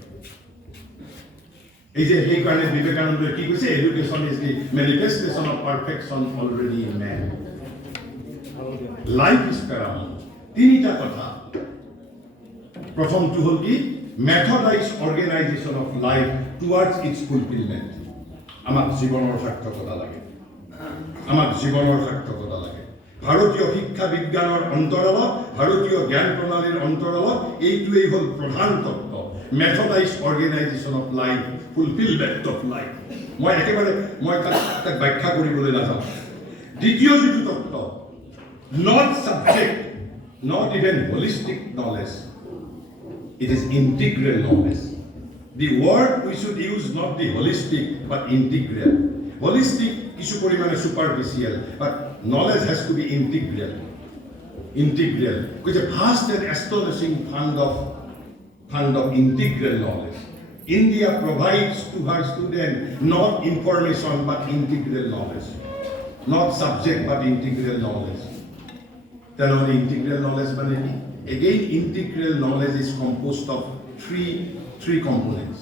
এই যে সেই কাৰণে বিবেকানন্দই কি কৈছে education is the manifestation of perfection already in man life is paramount তিনিটা কথা প্ৰথমটো হ'ল কি methodized organization of life towards its fulfillment আমাক জীৱনৰ সাৰ্থকতা লাগে ভাৰতীয় শিক্ষা বিজ্ঞানৰ অন্তৰালত, ভাৰতীয় জ্ঞান প্ৰণালীৰ অন্তৰালত এইটোৱেই হ'ল প্ৰধান তত্ত্ব, methodise organisation of life, fulfilment of life. মই তাক ব্যাখ্যা কৰিবলৈ নাযাওঁ। দ্বিতীয় যিটো তত্ত্ব, not subject, not even holistic knowledge, it is integral knowledge. The word we should use not the holistic but integral. Holistic কিছু পরিমাণে superficial, but knowledge has to be integral. Integral, which is a vast and astonishing fund of integral knowledge. India provides to her students not information but integral knowledge, not subject but integral knowledge. Then on integral knowledge, again, integral knowledge is composed of three components.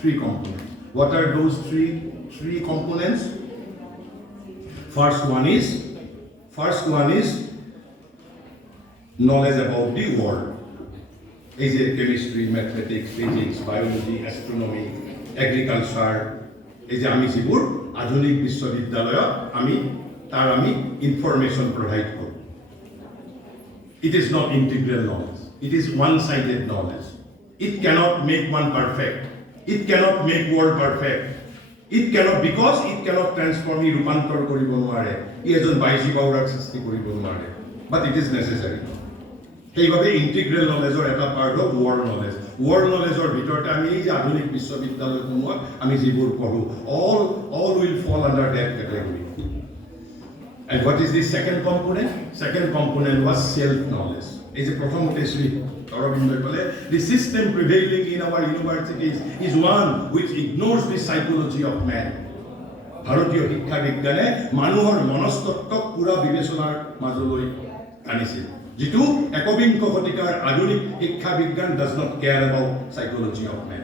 Three components. What are those three components? First one is knowledge about the world. Is it chemistry, mathematics, physics, biology, astronomy, agriculture? Is it ami jibur adhunik biswabidyalaya ami information provide koro. It is not integral knowledge. It is one-sided knowledge. It cannot make one perfect. It cannot make world perfect. It cannot, because it cannot transform ই ৰূপান্তৰ কৰিব নোৱাৰে, ই এজন বাইজী বাউৰাক সৃষ্টি কৰিব নোৱাৰে, but it is necessary. সেইভাবে integral নলেজৰ এটা part of world knowledge. World নলেজৰ ভিতৰতে আমি এই যে আধুনিক বিশ্ববিদ্যালয়সমূহত আমি যিবোৰ পঢ়ো, all will fall under that category. And what is the second component? Second component was self-knowledge. Is a prothomate Sri Aurobindo kole, the system prevailing in our universities is one which ignores the psychology of man. ভাৰতীয় শিক্ষা বিজ্ঞানে মানুহৰ মনস্তত্ত্বক পুৰা বিবেচনাৰ মাজলৈ আনিছিল, যিটো একবিংশ শতিকাৰ আধুনিক শিক্ষা বিজ্ঞান does not care about psychology of man.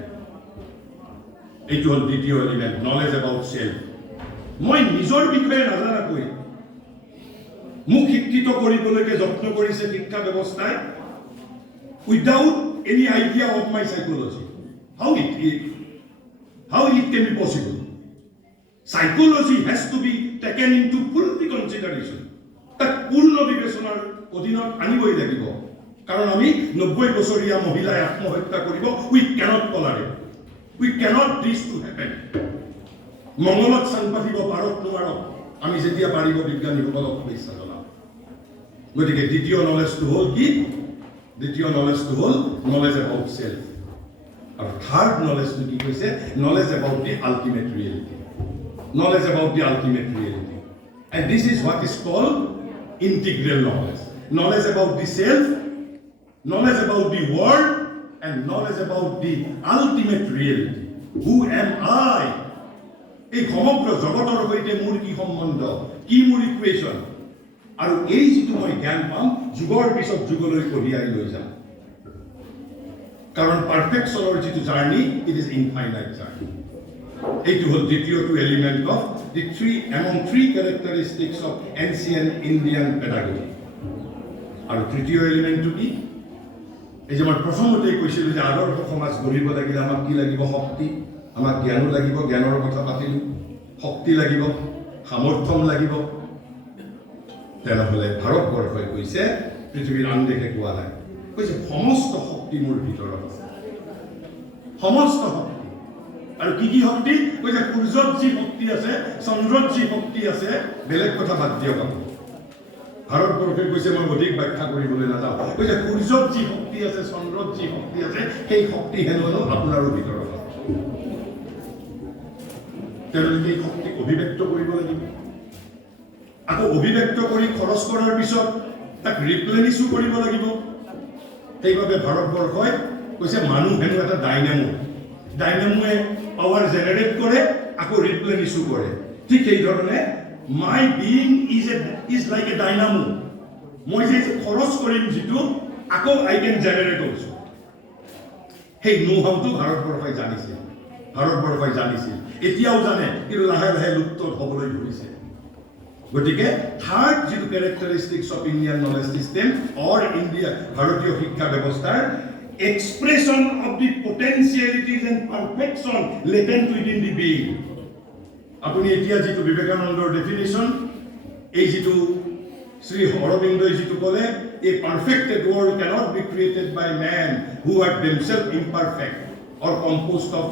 এইটো হ'ল দ্বিতীয় এলিমেণ্ট, নলেজ এবাউট সেল্ফ। মই নিজৰ বিষয়ে নাজানাকৈ মোক শিক্ষিত কৰিবলৈকে যত্ন কৰিছে শিক্ষা ব্যৱস্থাই, without any idea of my psychology. How it can be possible? Psychology has to be taken into full consideration. তাক পূৰ্ণ বিবেচনাৰ অধীনত আনিবই লাগিব, কাৰণ আমি 90 বছৰীয়া মহিলাই আত্মহত্যা কৰিব, we cannot tolerate. We cannot this to happen. মংগলত চান পাতিব পাৰক নোৱাৰক, আমি যেতিয়া পাৰিব বিজ্ঞানীসকলক শুভেচ্ছা জনাম। গতিকে দ্বিতীয় নলেজটো হ'ল কি? দ্বিতীয় নলেজটো হ'ল নলেজ এবাউট সেল্ফ। আৰু থাৰ্ড নলেজটো কি কৈছে? Knowledge about the ultimate reality. Knowledge about the ultimate reality. And this is what is called integral knowledge. Knowledge about the self, knowledge about the world, and knowledge about the ultimate reality. Who am I? এই সমগ্ৰ জগতৰ সৈতে মোৰ কি সম্বন্ধ, কি মোৰ equation, আৰু এই যিটো মই জ্ঞান পাম যুগৰ পিছত যুগলৈ কঢ়িয়াই লৈ যাম। কাৰণ পাৰফেকশ্যনৰ যিটো journey, it is infinite journey. এইটো হ'ল দ্বিতীয়টো element of the among three characteristics of ancient Indian pedagogy. আৰু তৃতীয় এলিমেণ্টটো কি? এই যে মই প্ৰথমতেই কৈছিলোঁ যে আদৰ্শ সমাজ গঢ়িব লাগিলে আমাক কি লাগিব? শক্তি। আমাক জ্ঞানো লাগিব, জ্ঞানৰ কথা পাতিলোঁ। শক্তি লাগিব, সামৰ্থ্য লাগিব। তেনেহ'লে ভাৰতবৰ্ষই কৈছে, পৃথিৱীৰ আন দেশে কোৱা নাই, কৈছে সমস্ত শক্তি মোৰ ভিতৰত আছে, সমস্ত শক্তি। আৰু কি কি শক্তি? কৈছে সূৰ্যত যি শক্তি আছে, চন্দ্ৰত যি শক্তি আছে, বেলেগ কথা বাদ দিয়ক আপুনি। ভাৰতবৰ্ষই কৈছে, মই অধিক ব্যাখ্যা কৰিবলৈ নাযাওঁ, কৈছে সূৰ্যত যি শক্তি আছে, চন্দ্ৰত যি শক্তি আছে, সেই শক্তি হেনো আপোনাৰো ভিতৰত আছে। তেওঁলোকে এই শক্তিক অভিব্যক্ত কৰিব লাগিব। আকৌ অভিব্যক্ত কৰি খৰচ কৰাৰ পিছত তাক ৰিপ্লেনিছো কৰিব লাগিব। সেইবাবে ভাৰতবৰ্ষই কৈছে মানুহ হেনো এটা ডাইনামোৱে পাৱাৰ জেনেৰেট কৰে, আকৌ ৰিপ্লেনিছো কৰে। ঠিক সেইধৰণে my being is like a dynamo. মই যে খৰচ কৰিম যিটো, আকৌ আই কেন জেনেৰেট অলছো। সেই নোহাউটো ভাৰতবৰ্ষই জানিছিল, এতিয়াও জানে, কিন্তু লাহে লাহে লুপ্ত হ'বলৈ ধৰিছে। গতিকে থাৰ্ড যিটো characteristics of Indian knowledge system or India ভাৰতীয় শিক্ষা ব্যৱস্থাৰ expression of the potentialities and perfection latent within the being. আপুনি এতিয়া যিটো বিবেকানন্দৰ ডেফিনেশ্যন, এই যিটো শ্ৰী অৰবিন্দই যিটো ক'লে, a perfected world cannot be created by man who are themselves imperfect or composed of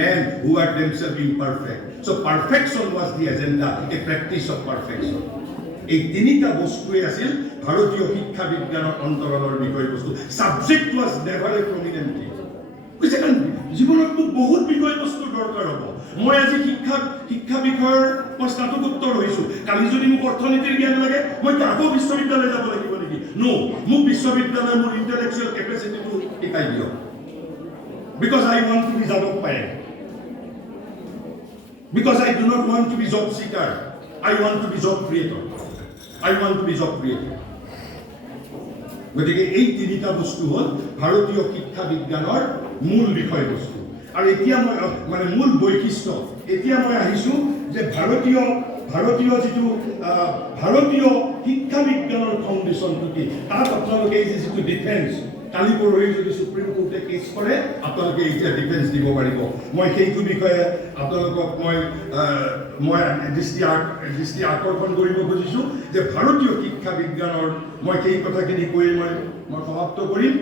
men who are themselves imperfect. So perfection was the agenda, a practice of perfection. এই তিনিটা বস্তুৱে আছিল ভাৰতীয় শিক্ষা বিজ্ঞানৰ অন্তৰালৰ বিষয়বস্তু. Subject was never a prominent thing. জীৱনত মোক বহুত বিষয়বস্তুৰ দৰকাৰ হ'ব. মই আজি শিক্ষা বিষয়ৰ মই স্নাতকোত্তৰ হৈছোঁ. কালি যদি মোক অৰ্থনীতিৰ জ্ঞান লাগে, মই আকৌ বিশ্ববিদ্যালয় যাব লাগিব নেকি? নো, মোক বিশ্ববিদ্যালয় মোৰ ইণ্টেলেকচুৱেল কেপাচিটিটো শিকাই দিয়ক. Because I want to be job paying. Because I do not want to be job seeker. I want to be job creator. I want to be job creator. গতিকে এই তিনিটা বস্তু হ'ল ভাৰতীয় শিক্ষা বিজ্ঞানৰ মূল বিষয়বস্তু. আৰু এতিয়া মই মানে মূল বৈশিষ্ট্য, এতিয়া মই আহিছোঁ যে ভাৰতীয় যিটো ভাৰতীয় শিক্ষা বিজ্ঞানৰ ফাউণ্ডেশ্যনটো কি, তাত আপোনালোকে এই যিটো ডিফেন্স, কালি পৰহি যদি সুপ্ৰিম কোৰ্টে কেছ কৰে, আপোনালোকে এতিয়া ডিফেন্স দিব পাৰিব. মই সেইটো বিষয়ে আপোনালোকক মই দৃষ্টি আকৰ্ষণ কৰিব খুজিছোঁ যে ভাৰতীয় শিক্ষা বিজ্ঞানৰ মই সেই কথাখিনি কৈ মই সমাপ্ত কৰিম।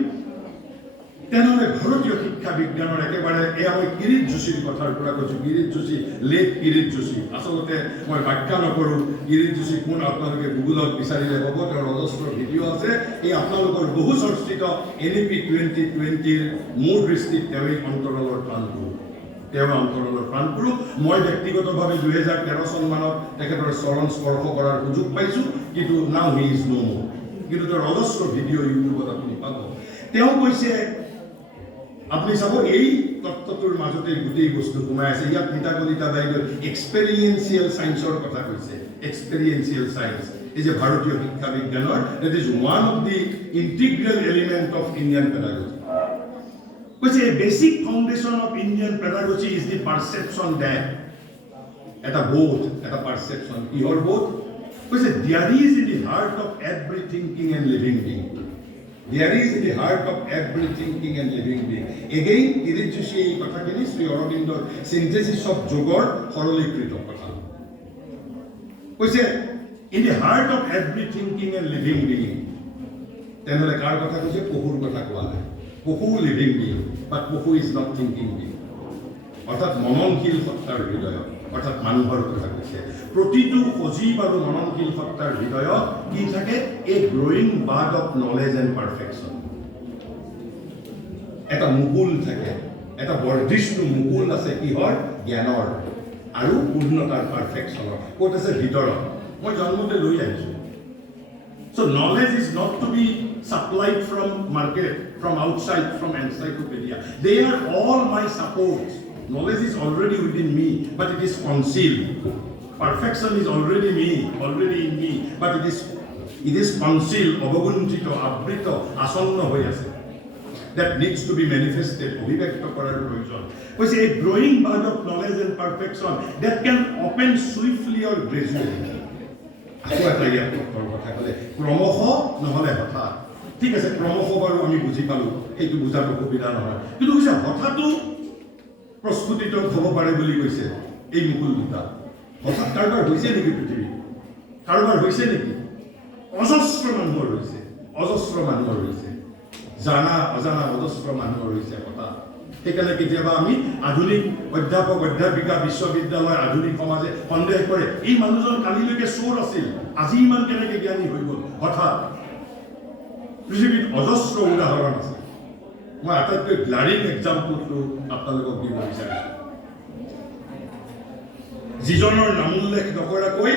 তেনেহ'লে ভাৰতীয় শিক্ষা বিজ্ঞানৰ একেবাৰে এয়া মই কিৰিট যোশীৰ কথাৰ পৰা কৈছোঁ। কিৰিট যোশী, লেট কিৰিট যোশী, আচলতে মই ব্যাখ্যা নকৰোঁ কিৰিট যোশী কোন, আপোনালোকে গুগলত বিচাৰিলে পাব, তেওঁৰ অজস্ৰ ভিডিঅ' আছে। এই আপোনালোকৰ বহু চৰ্চিত NEP 2020ৰ মোৰ দৃষ্টিত তেওঁৱেই অন্তৰালৰ প্ৰাণগুৰু। মই ব্যক্তিগতভাৱে 2013 চনমানত তেখেতৰ চৰণ স্পৰ্শ কৰাৰ সুযোগ পাইছোঁ, কিন্তু নাও হি ইজ নো মোৰ। কিন্তু তেওঁৰ অজস্ৰ ভিডিঅ' ইউটিউবত আপুনি পাব। তেওঁ কৈছে, আপুনি চাব এই তত্ত্বটোৰ মাজতে গোটেই বস্তু সোমাই আছে। ইয়াত নিতা কলিতা বাইদেউ এক্সপেৰিয়েঞ্চিয়েল চায়েন্সৰ কথা কৈছে। এক্সপেৰিয়েঞ্চিয়েল চায়েন্স এই যে ভাৰতীয় শিক্ষা বিজ্ঞানৰ, that is one of the integral element of Indian pedagogy. কৈছে basic foundation of Indian pedagogy is the perception that, এটা বোধ, এটা পাৰচেপশ্যন। কিহৰ বোধ? কৈছে there is in the heart of every thinking and living being. There is in the heart of every thinking and living being. Again, Kirit Joshi এই কথাখিনি Shri অৰবিন্দৰ synthesis of যোগৰ সৰলীকৃত কথা কৈছে, in the heart of every thinking and living being. তেনেহ'লে কাৰ কথা কৈছে? পশুৰ কথা কোৱা নাই। পশু লিভিং বিং, বাট পশু ইজ নট থিংকিং বিং। অৰ্থাৎ মননশীল সত্তাৰ হৃদয়ত, অৰ্থাৎ মানুহৰ কথা কৈছে। প্ৰতিটো সজীৱ আৰু মননশীল সত্তাৰ হৃদয়ত কি থাকে? A growing bird of knowledge and perfection. এটা মুকুল থাকে, এটা বৰ্ধিষ্ণু মুকুল আছে কিহৰ? জ্ঞানৰ আৰু পূৰ্ণতাৰ, পাৰফেকশ্যনৰ। ক'ত আছে? ভিতৰত। মই জন্মতে লৈ আহিছোঁ। So knowledge is not to be supplied from market, from outside, from encyclopedia. They are all my supports. Knowledge is already within me, but it is concealed. Perfection is already in me, but it is concealed, অবগুণ্ঠিত, আবৃত, আসন্ন হৈ আছে। That needs to be manifested, অভিব্যক্ত কৰাৰ প্ৰয়োজন। কৈছে a growing bud of knowledge and perfection that can open swiftly or gradually. আকৌ এটা ইয়াত কথা ক'লে, ক্ৰমশ নহ'লে হঠাৎ। ঠিক আছে, ক্ৰমশ বাৰু আমি বুজি পালোঁ, সেইটো বুজাত অসুবিধা নহয়। কিন্তু কৈছে হঠাতো প্ৰস্ফুটিত হ'ব পাৰে বুলি কৈছে এই মুকুল দুটা। হঠাৎ কাৰোবাৰ হৈছে নেকি পৃথিৱীত? কাৰোবাৰ হৈছে নেকি? অজস্ৰ মানুহৰ হৈছে, জানা অজানা অজস্ৰ মানুহৰ হৈছে হঠাৎ। সেইকাৰণে কেতিয়াবা আমি আধুনিক অধ্যাপক অধ্যাপিকা, বিশ্ববিদ্যালয়, আধুনিক সমাজে সন্দেহ কৰে, এই মানুহজন কালিলৈকে চোৰ আছিল, আজি ইমান কেনেকৈ জ্ঞানী হৈ গ'ল হঠাৎ। পৃথিৱীত অজস্ৰ উদাহৰণ আছে। মই আটাইতকৈ গ্লাৰিং এক্সাম্পলটো আপোনালোকক দিব বিচাৰিছোঁ। যিজনৰ নামোল্লেখ নকৰাকৈ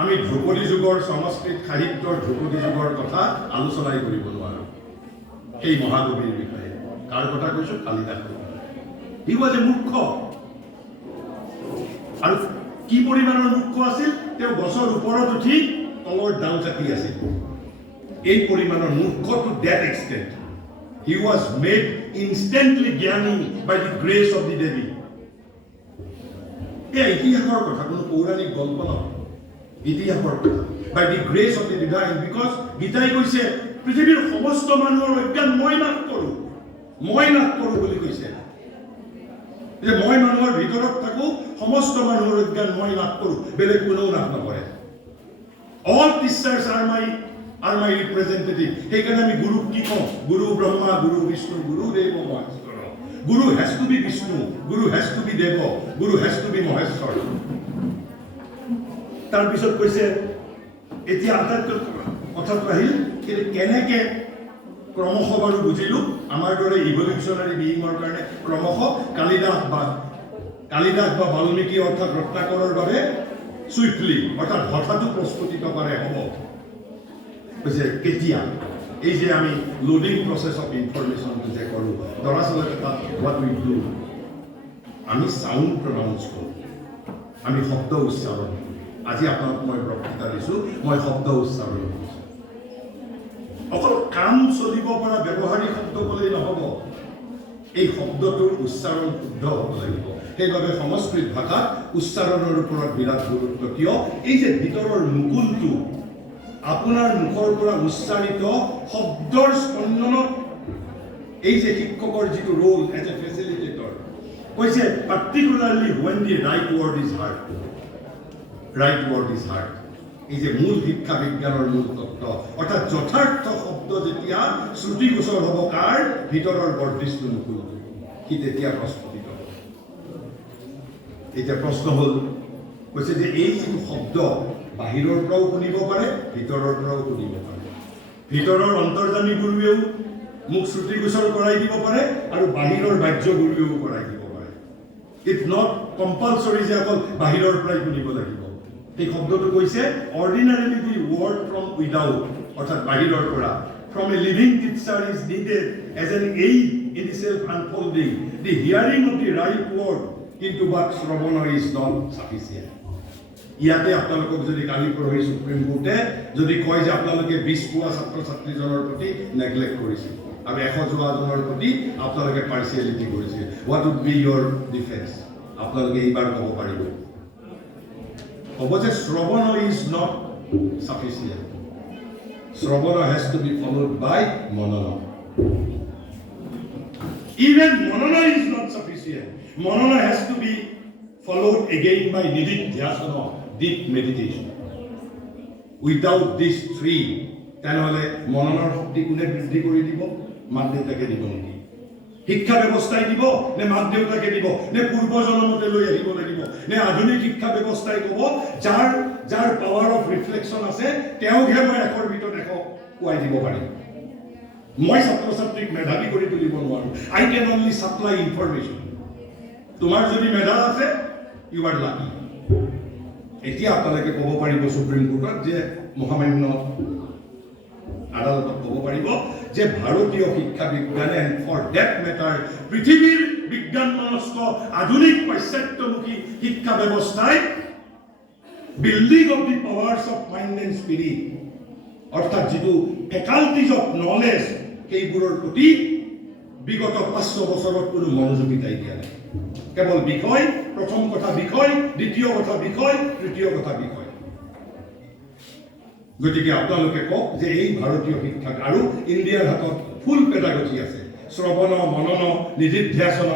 আমি ধ্ৰুপদী যুগৰ সংস্কৃত সাহিত্যৰ ধ্ৰুপদী যুগৰ কথা আলোচনাই কৰিব নোৱাৰোঁ। সেই মহাকবিৰ বিষয়ে কাৰ কথা কৈছোঁ? কালিদাস। হি ৱাজ এ মূৰ্খ। আৰু কি পৰিমাণৰ মূৰ্খ আছিল? তেওঁ গছৰ ওপৰত উঠি তলৰ ডাল কাটি আছিল। এই পৰিমাণৰ মূৰ্খ to that extent. He was made instantly জ্ঞানী by the grace of the Devi. এই ইতিহাসৰ কথা, কোনো পৌৰাণিক গল্প নহয়, ইতিহাসৰ কথা। By the grace of the divine, because গীতাই কৈছে পৃথিৱীৰ সমস্ত মানুহৰ অজ্ঞান মই নাশ কৰোঁ বুলি কৈছে। যে মই মানুহৰ ভিতৰত থাকোঁ, সমস্ত মানুহৰ অজ্ঞান মই নাশ কৰোঁ, বেলেগ কোনেও নাশ নকৰে। All teachers are my representative. সেইকাৰণে আমি গুৰুক কি কওঁ? গুৰু ব্ৰহ্মা, গুৰু বিষ্ণু, গুৰু দেৱ Maheswar. Guru has to be Vishnu, Guru has to be Deva, Guru has to be Maheshwar. তাৰ পিছত কৈছে এতিয়া আটাইতকৈ কথাটো আহিল কেনেকে ক্ৰমশ বাৰু বুজিলো আমাৰ দৰে ইভলিউচনাৰী বিইঙৰ কাৰণে ক্ৰমশ কালিদাস বা বাল্মীকি অৰ্থাৎ ৰত্নাকৰৰ বাবে সুইফলি অৰ্থাৎ হঠাৎ প্ৰস্তুতিত পাৰে হ'ব কৈছে কেতিয়া এই যে আমি লোডিং প্ৰসেস অফ ইনফৰমেশ্যনটো যে কৰোঁ দৰাচলতে তাত হোৱাট উই ডু আমি সাউন্ড প্ৰনাউন্স কৰোঁ আমি শব্দ উচ্চাৰণ কৰোঁ আজি আপোনাক মই বক্তৃতা দিছোঁ মই শব্দ উচ্চাৰণ কৰিছোঁ অকল কাম চলিব পৰা ব্যৱহাৰিক শব্দ ক'লেই নহ'ব এই শব্দটোৰ উচ্চাৰণ শুদ্ধ হ'ব লাগিব সেইবাবে সংস্কৃত ভাষাত উচ্চাৰণৰ ওপৰত বিৰাট গুৰুত্ব কিয় এই যে ভিতৰৰ মুকুলটো আপোনাৰ মুখৰ পৰা উচ্চাৰিত শব্দৰ স্পন্দনত এই যে শিক্ষকৰ যিটো ৰোল এজ এ ফেচিলিটেটৰ কৈছে particularly when the right word is heard এই যে মূল শিক্ষা বিজ্ঞানৰ মূল তত্ত্ব অৰ্থাৎ যথাৰ্থ শব্দ যেতিয়া শ্ৰুতিগোচৰ হ'ব কাৰ ভিতৰৰ বৰ্ধিষ্ণু মুকুল সি তেতিয়া প্ৰস্ফুটিত হ'ব এতিয়া প্ৰশ্ন হ'ল কৈছে যে এই যিটো শব্দ বাহিৰৰ পৰাও শুনিব পাৰে ভিতৰৰ পৰাও শুনিব পাৰে ভিতৰৰ অন্তৰ্জামী গুৰুৱেও মুখ শ্ৰুতিগোচৰ কৰাই দিব পাৰে আৰু বাহিৰৰ বাহ্য গুৰুৱেও কৰাই দিব পাৰে ইটছ নট কম্পালচৰি যে অকল বাহিৰৰ পৰাই শুনিব লাগিব এই শব্দটো কৈছে অৰ্ডিনাৰিলি দি ৱৰ্ড ফ্ৰম উইদাউট অৰ্থাৎ বাহিৰৰ পৰা from a living teacher is needed as an aid in the self unfolding the hearing of the right word into but Shravana is not sufficient ইয়াতে আপোনালোকক যদি কালি পৰহি সুপ্ৰিম কোৰ্টে যদি কয় যে আপোনালোকে 20 পোৱা ছাত্ৰ ছাত্ৰীজনৰ প্ৰতি নেগলেক্ট কৰিছে আৰু 100 জনৰ প্ৰতি আপোনালোকে পাৰ্চিয়েলিটি কৰিছে what would be your defence আপোনালোকে এইবাৰ ক'ব পাৰিব ক'ব যে শ্ৰৱণ is not sufficient shravana has to be followed by manana even manana is not sufficient manana has to be followed again by nididhyasana, deep meditation. Without these three, তেনেহলে মননৰ শক্তি কোনে বৃদ্ধি কৰি দিব মাক দেউতাকে দিব নেকি শিক্ষা ব্যৱস্থাই দিব নে মাক দেউতাকে দিব নে পূৰ্বজন্মতে লৈ আহিব লাগিব নে আধুনিক শিক্ষা ব্যৱস্থাই ক'ব যাৰ পাৱাৰ অফ ৰিফ্লেকশ্যন আছে তেওঁকহে মই এশৰ ভিতৰত এশ কোৱাই দিব পাৰিম মই ছাত্ৰ ছাত্ৰীক মেধাৱী কৰি তুলিব নোৱাৰো I can only supply information তোমাৰ যদি মেধা আছে you are lucky এতিয়া আপোনালোকে ক'ব পাৰিব সুপ্ৰিম কোৰ্টত যে মহামান্য আদালতত ক'ব পাৰিব যে ভাৰতীয় শিক্ষা বিজ্ঞানে এণ্ড ফৰ ডেট মেটাৰ পৃথিৱীৰ বিজ্ঞান মনস্ক আধুনিক পাশ্চাত্যমুখী শিক্ষা ব্যৱস্থাই building of the powers of mind and spirit অৰ্থাৎ যিটো ফেকাল্টিজ অফ নলেজ সেইবোৰৰ প্ৰতি বিগত 500 বছৰত কোনো মনোযোগিতাই দিয়া নাই কেৱল বিষয় প্ৰথম কথা বিষয় দ্বিতীয় কথা বিষয় তৃতীয় কথা বিষয় গতিকে আপোনালোকে কওক যে এই ভাৰতীয় শিক্ষা আৰু ইণ্ডিয়াৰ হাতত ফুল পেডাগজি আছে শ্ৰৱণ মনন নিদিধ্যাসন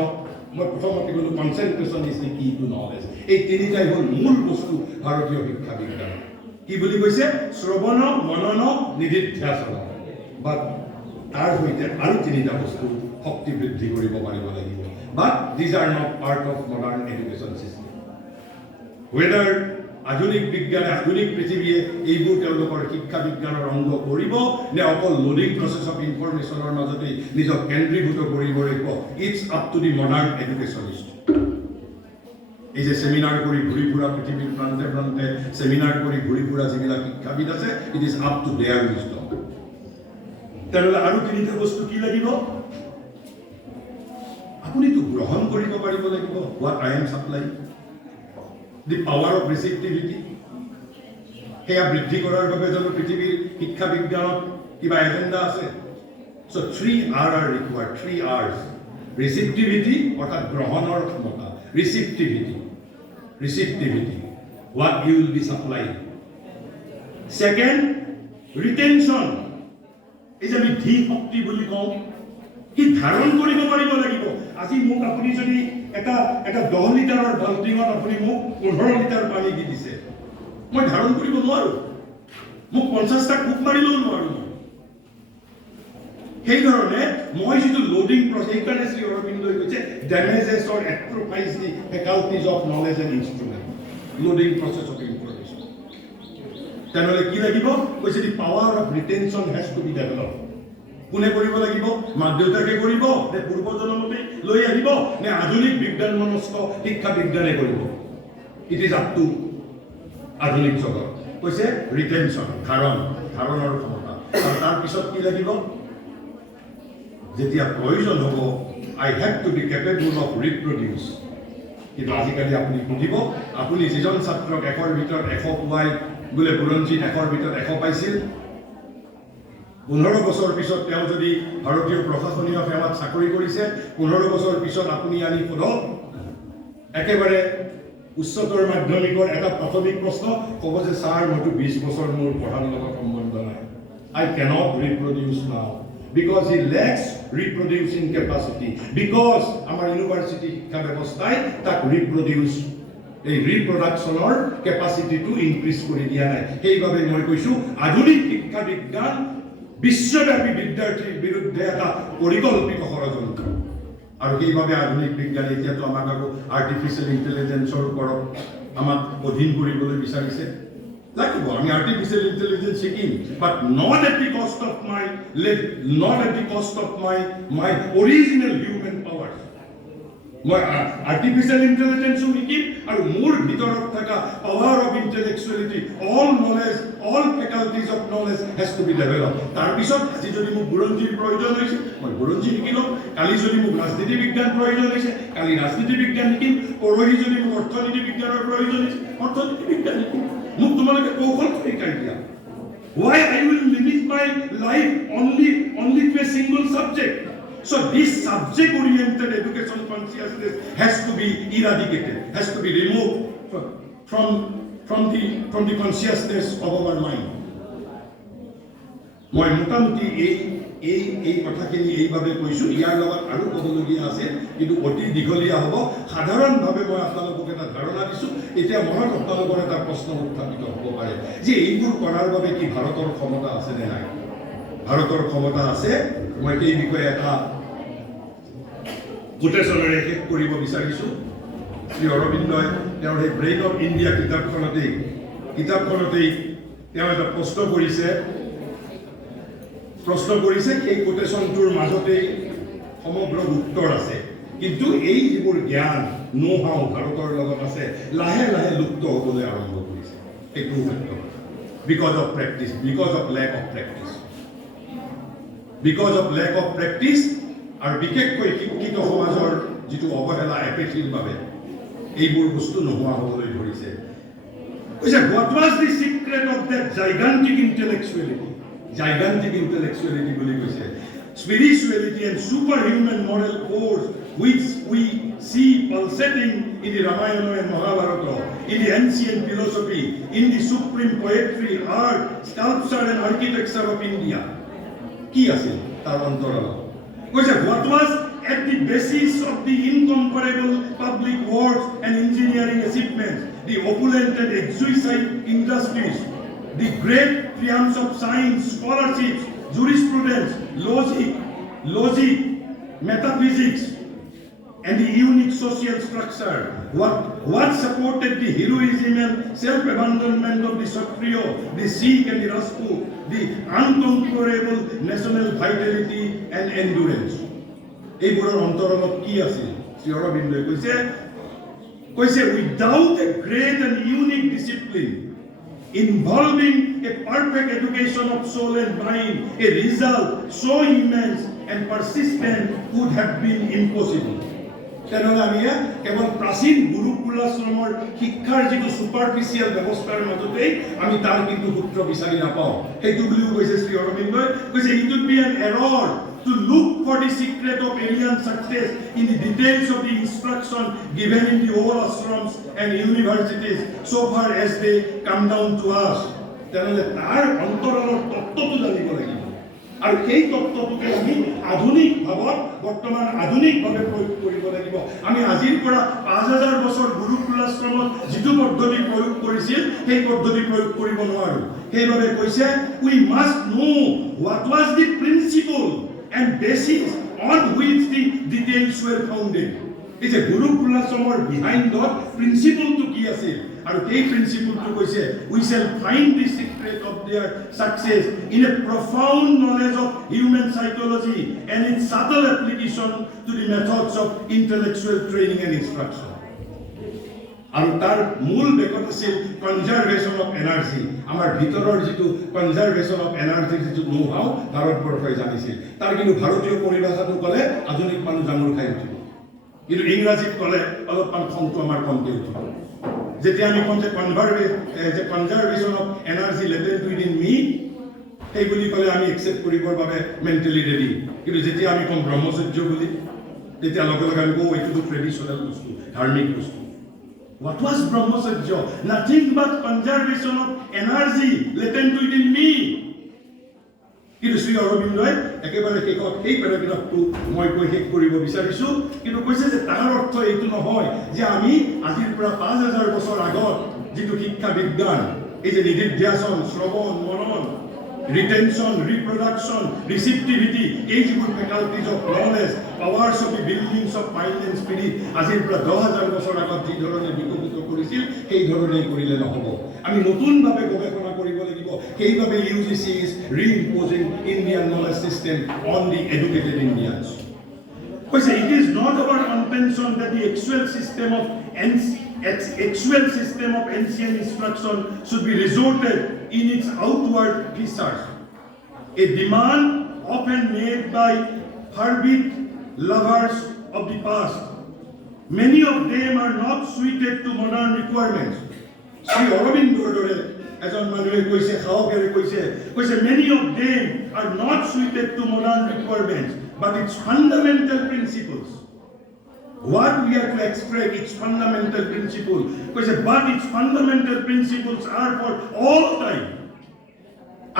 মই প্ৰথমতে ক'লো কনচেন্ট্ৰেশ্যন ইজ দি কি টু নলেজ এই তিনিটাই হ'ল মূল বস্তু ভাৰতীয় শিক্ষা বিজ্ঞান কি বুলি কৈছে শ্ৰৱণ মনন নিদিধ্যাসন বা তাৰ সৈতে আৰু তিনিটা বস্তু শক্তি বৃদ্ধি কৰিব পাৰিব লাগিব but these are not part of modern education system whether আধুনিক বিজ্ঞানে আধুনিক পৃথিৱীয়ে এইবোৰ তেওঁলোকৰ শিক্ষা বিজ্ঞানৰ অংগ কৰিব নে অকল লোডিং প্ৰসেস অফ ইনফৰমেশ্যনৰ মাজতে নিজক কেন্দ্ৰীভূত কৰিব লাগিব it's up to the modern educationist এই যে সেমিনাৰ কৰি ঘূৰি ফুৰা পৃথিৱীৰ প্ৰান্তে প্ৰান্তে সেমিনাৰ কৰি ঘূৰি ফুৰা যিবিলাক শিক্ষাবিদ আছে it is up to their wisdom তেনেহ'লে আৰু তিনিটা বস্তু কি লাগিব আপুনিতো গ্ৰহণ কৰিব পাৰিব লাগিব what I am supply the power of receptivity সেয়া বৃদ্ধি কৰাৰ বাবে জানো পৃথিৱীৰ শিক্ষা বিজ্ঞানত কিবা এজেণ্ডা আছে চ' 3 R are required 3 R's ৰিচিপ্টিভিটি অৰ্থাৎ গ্ৰহণৰ ক্ষমতা ৰিচিপ্টিভিটি what you will be supplying second retention এই যে আমি ধী শক্তি বুলি কওঁ কি ধাৰণ কৰিব পাৰিব লাগিব আজি মোক আপুনি যদি এটা 10 লিটাৰৰ বাল্টিঙত আপুনি মোক 15 লিটাৰ পানী দি দিছে মই ধাৰণ কৰিব নোৱাৰো মোক 50টা কোপ মাৰিলেও নোৱাৰো সেই ধৰণে মই যিটো লোডিং প্ৰচেছ সেইকাৰণে শ্ৰী অৰবিন্দই কৈছে damages or atrophies the faculties of knowledge and instrument loading process of information তেনেহ'লে কি লাগিব কৈছে the power of retention has to be develop কোনে কৰিব লাগিব মাক দেউতাকে কৰিব নে পূৰ্বজনমতে লৈ আহিব নে আধুনিক বিজ্ঞান মনস্ক শিক্ষা বিজ্ঞানে কৰিব ইট ইজ আপ টু আধুনিক জগত কৈছে ৰিটেনশ্যন ধাৰণৰ ক্ষমতা আৰু তাৰপিছত কি লাগিব যেতিয়া প্ৰয়োজন হ'ব I have to be capable of reproduce কিন্তু আজিকালি আপুনি সুধিব আপুনি যিজন ছাত্ৰক 100ৰ ভিতৰত 100 পোৱাই বোলে বুৰঞ্জীত 100ৰ ভিতৰত 100 পাইছিল 15 বছৰ পিছত তেওঁ যদি ভাৰতীয় প্ৰশাসনীয় সেৱাত চাকৰি কৰিছে 15 বছৰ পিছত আপুনি আনি সোধক একেবাৰে উচ্চতৰ মাধ্যমিকৰ এটা প্ৰাথমিক প্ৰশ্ন ক'ব যে ছাৰ মইতো 20 বছৰ মোৰ পঢ়াৰ লগত সম্বন্ধ নাই আই কেনট ৰিপ্ৰডিউচ নাও because he lacks reproducing capacity because আমাৰ ইউনিভাৰ্চিটি শিক্ষা ব্যৱস্থাই তাক ৰিপ্ৰডিউচ এই ৰিপ্ৰডাকশ্যনৰ কেপাচিটিটো ইনক্ৰিজ কৰি দিয়া নাই সেইবাবে মই কৈছো আধুনিক শিক্ষা বিজ্ঞান বিশ্বব্যাপী বিদ্যাৰ্থীৰ বিৰুদ্ধে এটা পৰিকল্পিত ষড়যন্ত্ৰ আৰু সেইবাবে আধুনিক বিজ্ঞান এতিয়াতো আমাক আকৌ আৰ্টিফিচিয়েল ইণ্টেলিজেন্সৰ ওপৰত আমাক অধীন কৰিবলৈ বিচাৰিছে লাগিব আমি আৰ্টিফিচিয়েল ইণ্টেলিজেন্স শিকিম বাট not at the cost of my original human power মই আৰ্টিফিচিয়েল ইণ্টেলিজেন্সো শিকিম আৰু মোৰ ভিতৰত থকা power of intellectuality all knowledge all faculties of knowledge has to be develop তাৰপিছত আজি যদি মোক বুৰঞ্জীৰ প্ৰয়োজন হৈছে মই বুৰঞ্জী শিকি ল'ম কালি যদি মোক ৰাজনীতি বিজ্ঞান প্ৰয়োজন হৈছে কালি ৰাজনীতি বিজ্ঞান শিকিম পৰহি যদি মোক অৰ্থনীতি বিজ্ঞানৰ প্ৰয়োজন হৈছে অৰ্থনীতি বিজ্ঞান শিকিম মোক তোমালোকে কৌশল শিকাই দিয়া why I will limit my life only to a single subject so this subject oriented education consciousness has to be eradicated has to be removed from the consciousness of our mind মই মোটামুটি এই কথাখিনি এইভাবে কৈছো ইয়াৰ লগত আৰু ক'বলগীয়া আছে কিন্তু অতি দীঘলীয়া হ'ব সাধাৰণভাৱে মই আপোনালোকক এটা ধাৰণা দিছো এতিয়া মনত আপোনালোকৰ এটা প্ৰশ্ন উত্থাপিত হ'ব পাৰে যে এইবোৰ কৰাৰ বাবে কি ভাৰতৰ ক্ষমতা আছে নে নাই ভাৰতৰ ক্ষমতা আছে মই এই বিষয়ে এটা কোটেশ্যনেৰে শেষ কৰিব বিচাৰিছো শ্ৰী অৰবিন্দই তেওঁৰ এই ব্ৰেইন অফ ইণ্ডিয়া কিতাপখনতেই তেওঁ এটা প্ৰশ্ন কৰিছে সেই কোটেশ্যনটোৰ মাজতেই সমগ্ৰ উত্তৰ আছে কিন্তু এই যিবোৰ জ্ঞান নো হাও ভাৰতৰ লগত আছে লাহে লাহে লুপ্ত হ'বলৈ আৰম্ভ কৰিছে এইটো সত্য because of lake of practice আৰু বিশেষকৈ শিক্ষিত সমাজৰ যিটো অৱহেলা এপেথিৰ বাবে এইবোৰ বস্তু নোহোৱা হ'বলৈ ধৰিছে কৈছে what was the secret of that gigantic intellectuality বুলি কৈছে spirituality and superhuman moral force which we see pulsating in the Ramayana and Mahabharata, in the ancient philosophy, in the supreme poetry, art, sculpture and architecture of India. কি আছিল তাৰ অন্তৰালত কৈছে what was at the basis of the incomparable public works and engineering achievements, the opulent and exquisite industries, the great triumphs of science, scholarships, jurisprudence, logic, metaphysics, and the unique social structure. What supported the heroism and self-abandonment of the Kshatriya, the Sikh and the Rajput, the unconquerable national vitality and endurance. এইবোৰৰ অন্তৰালত কি আছিল শ্ৰী অৰবিন্দই কৈছে without a great and unique discipline involving a perfect education of soul and mind, a result so immense and persistent would have been impossible. তেনেহ'লে আমি কেৱল প্ৰাচীন গুৰুকুলাশ্ৰমৰ শিক্ষাৰ যিটো ছুপাৰফিচিয়েল ব্যৱস্থাৰ মাজতেই আমি তাৰ কিন্তু সূত্ৰ বিচাৰি নাপাওঁ সেইটো বুলিও কৈছে শ্ৰী অৰবিন্দই কৈছে it would be an error to look for the secret of alien success in the details of the instruction given in the old ashrams and universities so far as they come down to us. তেনেহ'লে তাৰ অন্তৰালৰ তত্ত্বটো জানিব লাগিব আৰু এই তত্ত্বটোকে আমি আধুনিক ভাৱত বৰ্তমান আধুনিকভাৱে প্ৰয়োগ কৰিব লাগিব আমি আজিৰ পৰা 5000 বছৰ গুৰুকুলাশ্ৰমত যিটো পদ্ধতি প্ৰয়োগ কৰিছিল সেই পদ্ধতি প্ৰয়োগ কৰিব নোৱাৰোঁ সেইবাবে কৈছে we must know what was the principle and basis on which the details were founded. এই যে গুৰুকুলাশ্ৰমৰ বিহাইণ্ডত প্ৰিন্সিপলটো কি আছিল আৰু এই প্ৰিন্সিপলটো কৈছে we shall find the secret of their success in a profound knowledge of human psychology and its subtle application to the methods of intellectual training and instruction. আৰু তাৰ মূল বেকত আছিল কনজাৰভেশ্যন অফ এনাৰ্জি আমাৰ ভিতৰৰ যিটো কনজাৰভেশ্যন অফ এনাৰ্জিৰ যিটো নোহাও ভাৰতবৰ্ষই জানিছিল তাৰ কিন্তু ভাৰতীয় পৰিভাষাটো ক'লে আধুনিক মানুহ জামুৰ খাই উঠিব কিন্তু ইংৰাজীত ক'লে অলপমান খংটো আমাৰ কমকৈ উঠিব যেতিয়া আমি কওঁ যে conservation of energy latent within me সেই বুলি ক'লে আমি একচেপ্ট কৰিবৰ বাবে মেণ্টেলি ৰেডি কিন্তু যেতিয়া আমি কওঁ ব্ৰহ্মচৰ্য বুলি তেতিয়া লগে লগে আমি কওঁ এইটোতো ট্ৰেডিশ্যনেল বস্তু ধাৰ্মিক বস্তু What was Brahmacharya? Nothing but conservation of energy latent within me. কিন্তু শ্ৰী অৰবিন্দই একেবাৰে শেষত সেই পেৰাগ্ৰাফটো মই কৈ শেষ কৰিব বিচাৰিছোঁ কিন্তু কৈছে যে তাৰ অৰ্থ এইটো নহয় যে আমি আজিৰ পৰা 5000 বছৰ আগত যিটো শিক্ষা বিজ্ঞান এই যে নিদিধ্যাসন শ্ৰৱণ মনন ৰিটেনশ্যন ৰিপ্ৰডাকশ্যন ৰিচিপ্টিভিটি এই যিবোৰ faculties of knowledge powers of the buildings of mind and spirit আজিৰ পৰা 10000 বছৰ আগত যি ধৰণে বিকশিত কৰিছিল সেই ধৰণেই কৰিলে নহ'ব আমি নতুনভাৱে গৱেষণা কৰিব লাগিব সেইবাবে UGC is reimposing Indian knowledge system on the educated Indians. কৈছে it is not our contention that the actual system of ancient instruction should be resorted in its outward research. A demand often made by fervid lovers of the past. Many of them are not suited to modern requirements. Sri Aurobindo dore ejon manue koise khawagere koise many of them are not suited to modern requirements but its fundamental principles. What we are to extract its fundamental principle koise but its fundamental principles are for all time.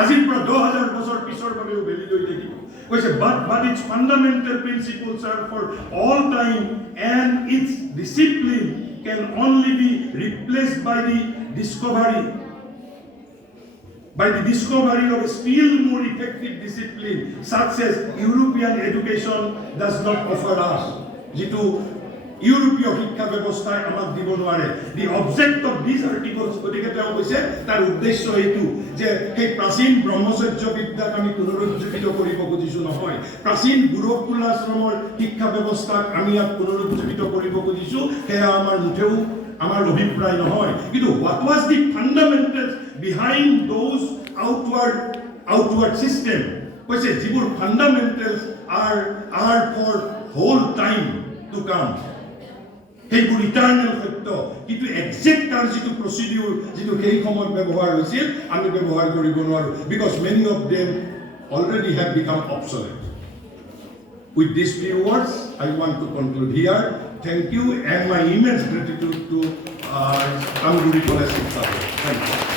Azir pra 2000 বছর পিছৰ বাবেও বেলি লৈ থাকিব কৈছে but its fundamental principles are for all time and its discipline can only be replaced by the discovery of a still more effective discipline such as European education does not offer us. যিটো ইউৰোপীয় শিক্ষা ব্যৱস্থাই আমাক দিব নোৱাৰে the object of this articles গতিকে তেওঁ কৈছে তাৰ উদ্দেশ্য এইটো যে সেই প্ৰাচীন ব্ৰহ্মচৰ্য বিদ্যাক আমি পুনৰুজ্জীৱিত কৰিব খুজিছোঁ নহয় প্ৰাচীন গুৰুকুলাশ্ৰমৰ শিক্ষা ব্যৱস্থাক আমি ইয়াত পুনৰুজ্জীৱিত কৰিব খুজিছোঁ সেয়া আমাৰ মুঠেও আমাৰ অভিপ্ৰায় নহয় কিন্তু what was the fundamentals behind those outward system কৈছে যিবোৰ fundamentals are for whole time to come সেইবোৰ ইটাৰনেল সত্য কিন্তু একজেক্ট তাৰ যিটো প্ৰচিডিউৰ যিটো সেই সময়ত ব্যৱহাৰ হৈছিল আমি ব্যৱহাৰ কৰিব নোৱাৰোঁ because many of them already have become obsolete With these few words, I want to conclude here. Thank you and my immense gratitude to Amguri College. Thank you.